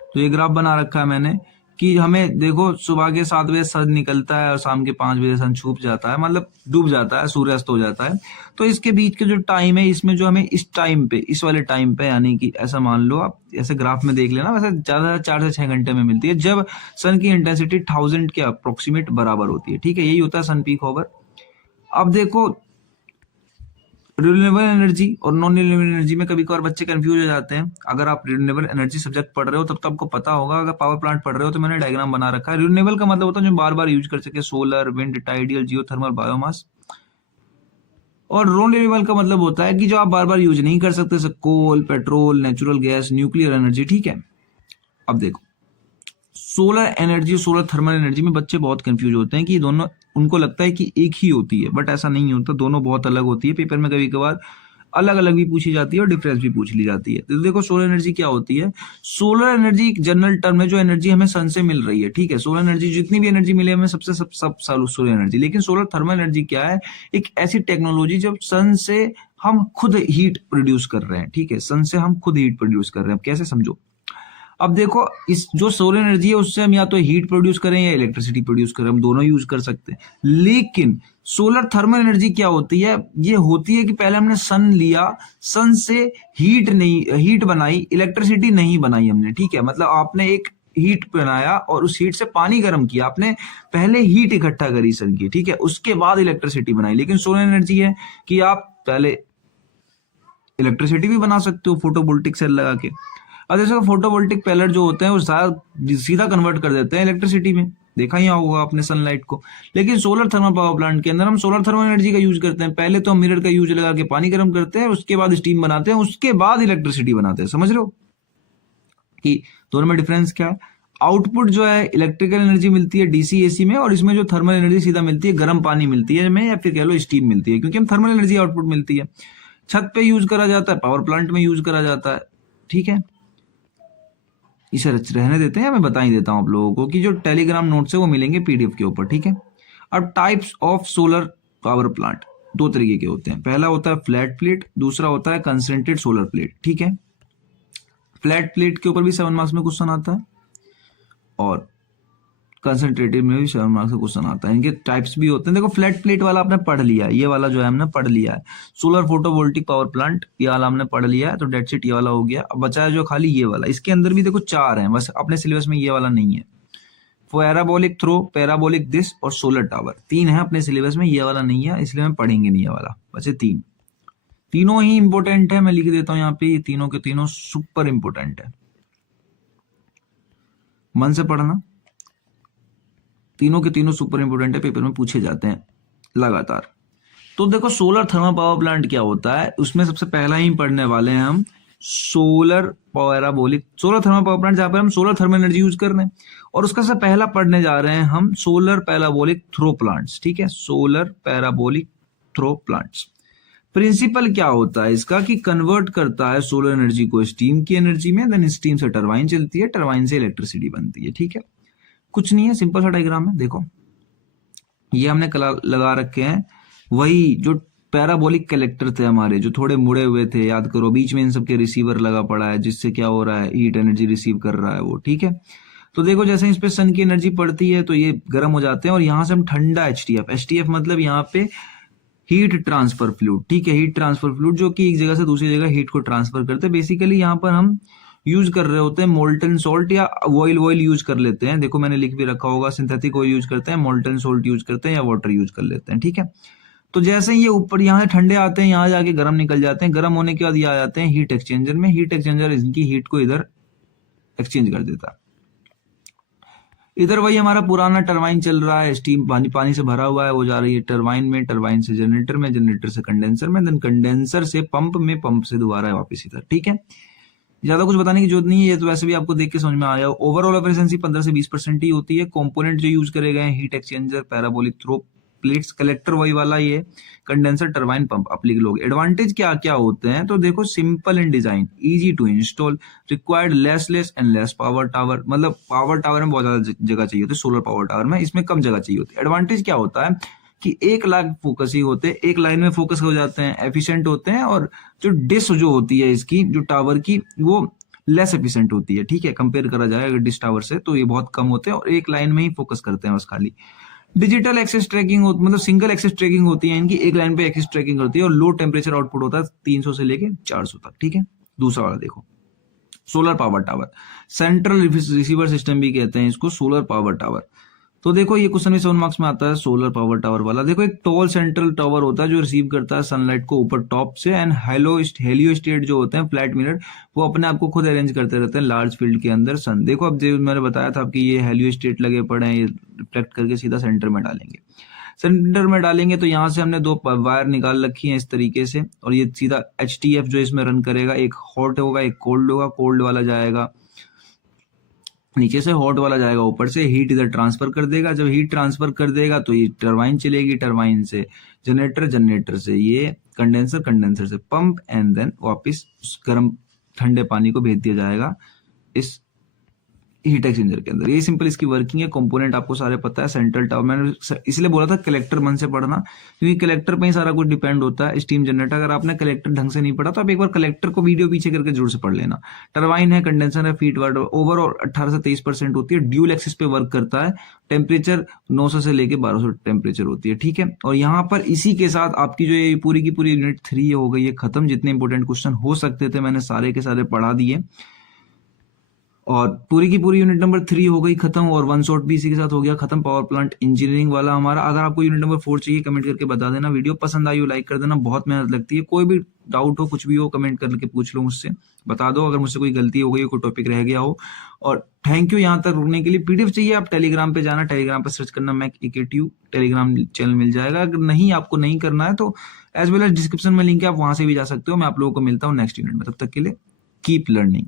तो ये ग्राफ बना रखा है मैंने कि हमें देखो सुबह के 7 बजे सन निकलता है और शाम के 5 बजे सन छुप जाता है, मतलब डूब जाता है, सूर्यास्त हो जाता है। तो इसके बीच के जो टाइम है, इसमें जो हमें इस टाइम पे, इस वाले टाइम पे, यानी कि ऐसा मान लो आप, ऐसे ग्राफ में देख लेना, वैसे ज्यादा 4 से 6 घंटे में मिलती है, जब सन की इंटेंसिटी 1000 के अप्रोक्सीमेट बराबर होती है। ठीक है, यही होता है सन पीक ओवर। अब देखो रिन्यूएबल एनर्जी और नॉन रिन्यूएबल एनर्जी में कभी कभार बच्चे कंफ्यूज हो जाते हैं। अगर आप रिन्यूएबल एनर्जी सब्जेक्ट पढ़ रहे हो तब तो आपको पता होगा, अगर पावर प्लांट पढ़ रहे हो तो मैंने डायग्राम बना रखा है। रिन्यूएबल का मतलब होता है जो बार बार यूज कर सके, सोलर, विंड, टाइडियल, जियोथर्मल, बायोमास। और नॉन रिन्यूएबल का मतलब होता है कि जो आप बार बार यूज नहीं कर सकते, जैसे coal, petrol, natural gas, nuclear energy. ठीक है, अब देखो solar energy, solar thermal energy में बच्चे बहुत कंफ्यूज होते हैं कि दोनों, उनको लगता है कि एक ही होती है, बट ऐसा नहीं होता, दोनों बहुत अलग होती है। पेपर में कभी कभार अलग अलग भी पूछी जाती है और डिफरेंस भी पूछ ली जाती है। तो देखो सोलर एनर्जी क्या होती है। सोलर एनर्जी एक जनरल टर्म है, जो एनर्जी हमें सन से मिल रही है। ठीक है, सोलर एनर्जी, जितनी भी एनर्जी मिले हमें सबसे सब सोलर एनर्जी। लेकिन सोलर थर्मल एनर्जी क्या है, एक ऐसी टेक्नोलॉजी जब सन से हम खुद हीट प्रोड्यूस कर रहे हैं। ठीक है, सन से हम खुद हीट प्रोड्यूस कर रहे हैं। कैसे, समझो। अब देखो इस जो सोलर एनर्जी है उससे हम या तो हीट प्रोड्यूस करें या इलेक्ट्रिसिटी प्रोड्यूस करें, हम दोनों यूज कर सकते हैं। लेकिन सोलर थर्मल एनर्जी क्या होती है, ये होती है कि पहले हमने सन लिया, सन से हीट बनाई, इलेक्ट्रिसिटी नहीं बनाई हमने, ठीक है। मतलब आपने एक हीट बनाया और उस हीट से पानी गर्म किया, आपने पहले हीट इकट्ठा करी सन की, ठीक है, उसके बाद इलेक्ट्रिसिटी बनाई। लेकिन सोलर एनर्जी है कि आप पहले इलेक्ट्रिसिटी भी बना सकते हो फोटोवोल्टिक सेल लगा के। अब जैसे फोटोवोल्टिक पैनल जो होते हैं वो सीधा कन्वर्ट कर देते हैं इलेक्ट्रिसिटी में, देखा ही होगा आपने सनलाइट को। लेकिन सोलर थर्मल पावर प्लांट के अंदर हम सोलर थर्मल एनर्जी का यूज करते हैं। पहले तो हम मिरर का यूज लगा के पानी गर्म करते हैं, उसके बाद स्टीम बनाते हैं, उसके बाद इलेक्ट्रिसिटी बनाते हैं। समझ रहे हो कि दोनों में डिफरेंस क्या है। आउटपुट जो है इलेक्ट्रिकल एनर्जी मिलती है डीसी एसी में, और इसमें जो थर्मल एनर्जी सीधा मिलती है गर्म पानी मिलती है में, या फिर कह लो स्टीम मिलती है, क्योंकि हम थर्मल एनर्जी आउटपुट मिलती है। छत पे यूज करा जाता है, पावर प्लांट में यूज करा जाता है, ठीक है। इसे रहने देते हैं, मैं बता ही देता हूं आप लोगों को कि जो टेलीग्राम नोट्स है वो मिलेंगे पीडीएफ के ऊपर, ठीक है। अब types of solar power plant दो तरीके के होते हैं। पहला होता है फ्लैट प्लेट, दूसरा होता है कंसंट्रेटेड सोलर प्लेट, ठीक है। फ्लैट प्लेट के ऊपर भी 7 मार्क्स में क्वेश्चन आता है और कंसंट्रेटेड में भी 7 मार्क्स का क्वेश्चन आता है। इनके टाइप्स भी होते हैं। देखो फ्लैट प्लेट वाला आपने पढ़ लिया है, ये वाला जो है हमने पढ़ लिया है। सोलर फोटोवोल्टिक पावर प्लांट ये वाला हमने पढ़ लिया है, तो डेट्स इट, ये वाला हो गया। अब बचा है जो खाली ये वाला, इसके अंदर भी देखो 4 हैं, बस अपने सिलेबस में ये वाला नहीं है। पैराबोलिक थ्रो, पैराबोलिक दिस और सोलर टावर 3 है अपने सिलेबस में, ये वाला नहीं है, इसलिए हम पढ़ेंगे नहीं ये वाला। बचे 3, तीनों ही इंपॉर्टेंट है, मैं लिख देता हूं यहाँ पे, ये तीनों के तीनों सुपर इंपॉर्टेंट है, मन से पढ़ना। तीनों के तीनों सुपर इंपोर्टेंट है, पेपर में पूछे जाते हैं लगातार। तो देखो सोलर थर्मल पावर प्लांट क्या होता है, उसमें सबसे पहला ही पढ़ने वाले हैं हम solar parabolic solar thermal power plant, जहां पर हम सोलर थर्मल एनर्जी यूज कर रहे हैं। और उसका सबसे पहला पढ़ने जा रहे हैं हम सोलर पैराबोलिक थ्रो प्लांट्स, ठीक है। Solar parabolic trough plants principle क्या होता है इसका कि कन्वर्ट करता है सोलर एनर्जी को स्टीम की एनर्जी में, देन स्टीम से टरबाइन चलती है, टरबाइन से इलेक्ट्रिसिटी बनती है, ठीक है। कुछ नहीं है, सिंपल सा डायग्राम है। देखो ये हमने लगा रखे हैं वही जो पैराबोलिक कलेक्टर थे हमारे, जो थोड़े मुड़े हुए थे, याद करो। बीच में इन सबके रिसीवर लगा पड़ा है, जिससे क्या हो रहा है, हीट एनर्जी रिसीव कर रहा है वो, ठीक है। तो देखो जैसे इस पे सन की एनर्जी पड़ती है तो ये गर्म हो जाते हैं, और यहां से हम ठंडा एचटीएफ मतलब यहाँ पे हीट ट्रांसफर फ्लूइड, ठीक है। हीट ट्रांसफर फ्लूइड जो कि एक जगह से दूसरी जगह हीट को ट्रांसफर करते हैं। बेसिकली यहाँ पर हम यूज कर रहे होते हैं मोल्टन सॉल्ट या ऑयल यूज कर लेते हैं। देखो मैंने लिख भी रखा होगा, सिंथेटिक ऑयल यूज करते हैं, मोल्टन सॉल्ट यूज करते हैं, या वाटर यूज कर लेते हैं, ठीक है। तो जैसे ये ऊपर यहाँ से ठंडे आते हैं, यहाँ जाके गर्म निकल जाते हैं। गर्म होने के बाद ये आ जाते हैं हीट एक्सचेंजर में। हीट एक्सचेंजर इनकी हीट को इधर एक्सचेंज कर देता है। इधर वही हमारा पुराना टरबाइन चल रहा है, स्टीम पानी से भरा हुआ है, वो जा रही है टरबाइन में, टरबाइन से जनरेटर में, जनरेटर से कंडेंसर में, देन कंडेंसर से पंप में, पंप से दोबारा वापस इधर, ठीक है। ज्यादा कुछ बताने की जरूरत नहीं है, ये तो वैसे भी आपको देख के समझ में आया। ओवरऑल एफिशिएंसी 15 से 20% ही होती है। कंपोनेंट जो यूज करे गए हैं, heat exchanger, parabolic trough plates, collector वही वाला ही है, कंडेंसर, टरबाइन, पंप। आप लिख लोगे। एडवांटेज क्या क्या होते हैं, तो देखो simple in design, easy to install, required less and less power tower. मतलब पावर टावर में बहुत ज्यादा जगह चाहिए होती है, सोलर पावर टावर में, इसमें कम जगह चाहिए होती है। एडवांटेज क्या होता है कि एक लाइन फोकस ही होते हैं, एक लाइन में फोकस हो जाते हैं, एफिशिएंट होते हैं। और जो डिश जो होती है इसकी, जो टावर की, वो लेस एफिशिएंट होती है, ठीक है। कंपेयर करा जाए अगर डिश टावर से, तो ये बहुत कम होते हैं और एक लाइन में ही फोकस करते हैं बस खाली। डिजिटल एक्सेस ट्रैकिंग मतलब सिंगल एक्सेस ट्रैकिंग होती है इनकी, एक लाइन पे एक्सेस ट्रैकिंग करती है। और लो टेम्परेचर आउटपुट होता है 300 से लेके 400 तक, ठीक है। दूसरा वाला देखो, solar power tower, central receiver system भी कहते हैं इसको, सोलर पावर टावर। तो देखो ये क्वेश्चन भी 7 मार्क्स में आता है, सोलर पावर टावर वाला। देखो एक टॉल सेंट्रल टावर होता है जो रिसीव करता है सनलाइट को ऊपर टॉप से, एंड हेलियोस्टेट जो होते हैं फ्लैट मिरर, वो अपने आप को खुद अरेंज करते रहते हैं लार्ज फील्ड के अंदर सन। देखो अब जो मैंने बताया था कि ये हेलियोस्टेट लगे पड़े हैं, ये रिफ्लेक्ट करके सीधा सेंटर में डालेंगे। सेंटर में डालेंगे तो यहाँ से हमने 2 वायर निकाल रखी है इस तरीके से, और ये सीधा एचटीएफ जो इसमें रन करेगा, एक हॉट होगा एक कोल्ड होगा। कोल्ड वाला जाएगा नीचे से, हॉट वाला जाएगा ऊपर से, हीट इधर ट्रांसफर कर देगा। जब हीट ट्रांसफर कर देगा तो ये टरबाइन चलेगी, टरबाइन से जनरेटर, जनरेटर से ये कंडेंसर, कंडेंसर से पंप, एंड देन वापस गर्म ठंडे पानी को भेज दिया जाएगा इस हीट एक्सचेंजर के अंदर। ये सिंपल इसकी वर्किंग है, कंपोनेंट आपको सारे पता है। सेंट्रल टर्ब मैंने इसलिए बोला था कलेक्टर मन से पढ़ना, क्योंकि कलेक्टर पे ही सारा कुछ डिपेंड होता है। स्टीम जनरेटर, अगर आपने कलेक्टर ढंग से नहीं पढ़ा तो आप एक बार कलेक्टर को वीडियो पीछे करके जरूर से पढ़ लेना। टरबाइन है, कंडेंसर है, फीड वाटर, ओवरऑल 18 से 23% होती है। ड्यूल एक्सिस पे वर्क करता है। टेम्परेचर 900 से लेके 1200 टेम्परेचर होती है, ठीक है। और यहाँ पर इसी के साथ आपकी जो ये पूरी की पूरी यूनिट 3 हो गई है खत्म। जितने इंपॉर्टेंट क्वेश्चन हो सकते थे मैंने सारे के सारे पढ़ा दिए, और पूरी की पूरी यूनिट नंबर 3 हो गई खत्म। और वन शॉट भी इसी के साथ हो गया खत्म, पावर प्लांट इंजीनियरिंग वाला हमारा। अगर आपको यूनिट नंबर 4 चाहिए कमेंट करके बता देना। वीडियो पसंद आई हो लाइक कर देना, बहुत मेहनत लगती है। कोई भी डाउट हो, कुछ भी हो, कमेंट करके पूछ लो मुझसे, बता दो अगर मुझसे कोई गलती हो गई हो, कोई टॉपिक रह गया हो। और थैंक यू यहाँ तक रुकने के लिए। पीडीएफ चाहिए आप टेलीग्राम पे जाना, टेलीग्राम पे सर्च करना मैक AKTU, टेलीग्राम चैनल मिल जाएगा। अगर नहीं आपको नहीं करना है तो एज वेल एज डिस्क्रिप्शन में लिंक है, आप वहां से भी जा सकते हो। मैं आप लोगों को मिलता हूँ नेक्स्ट यूनिट में, तब तक के लिए कीप लर्निंग।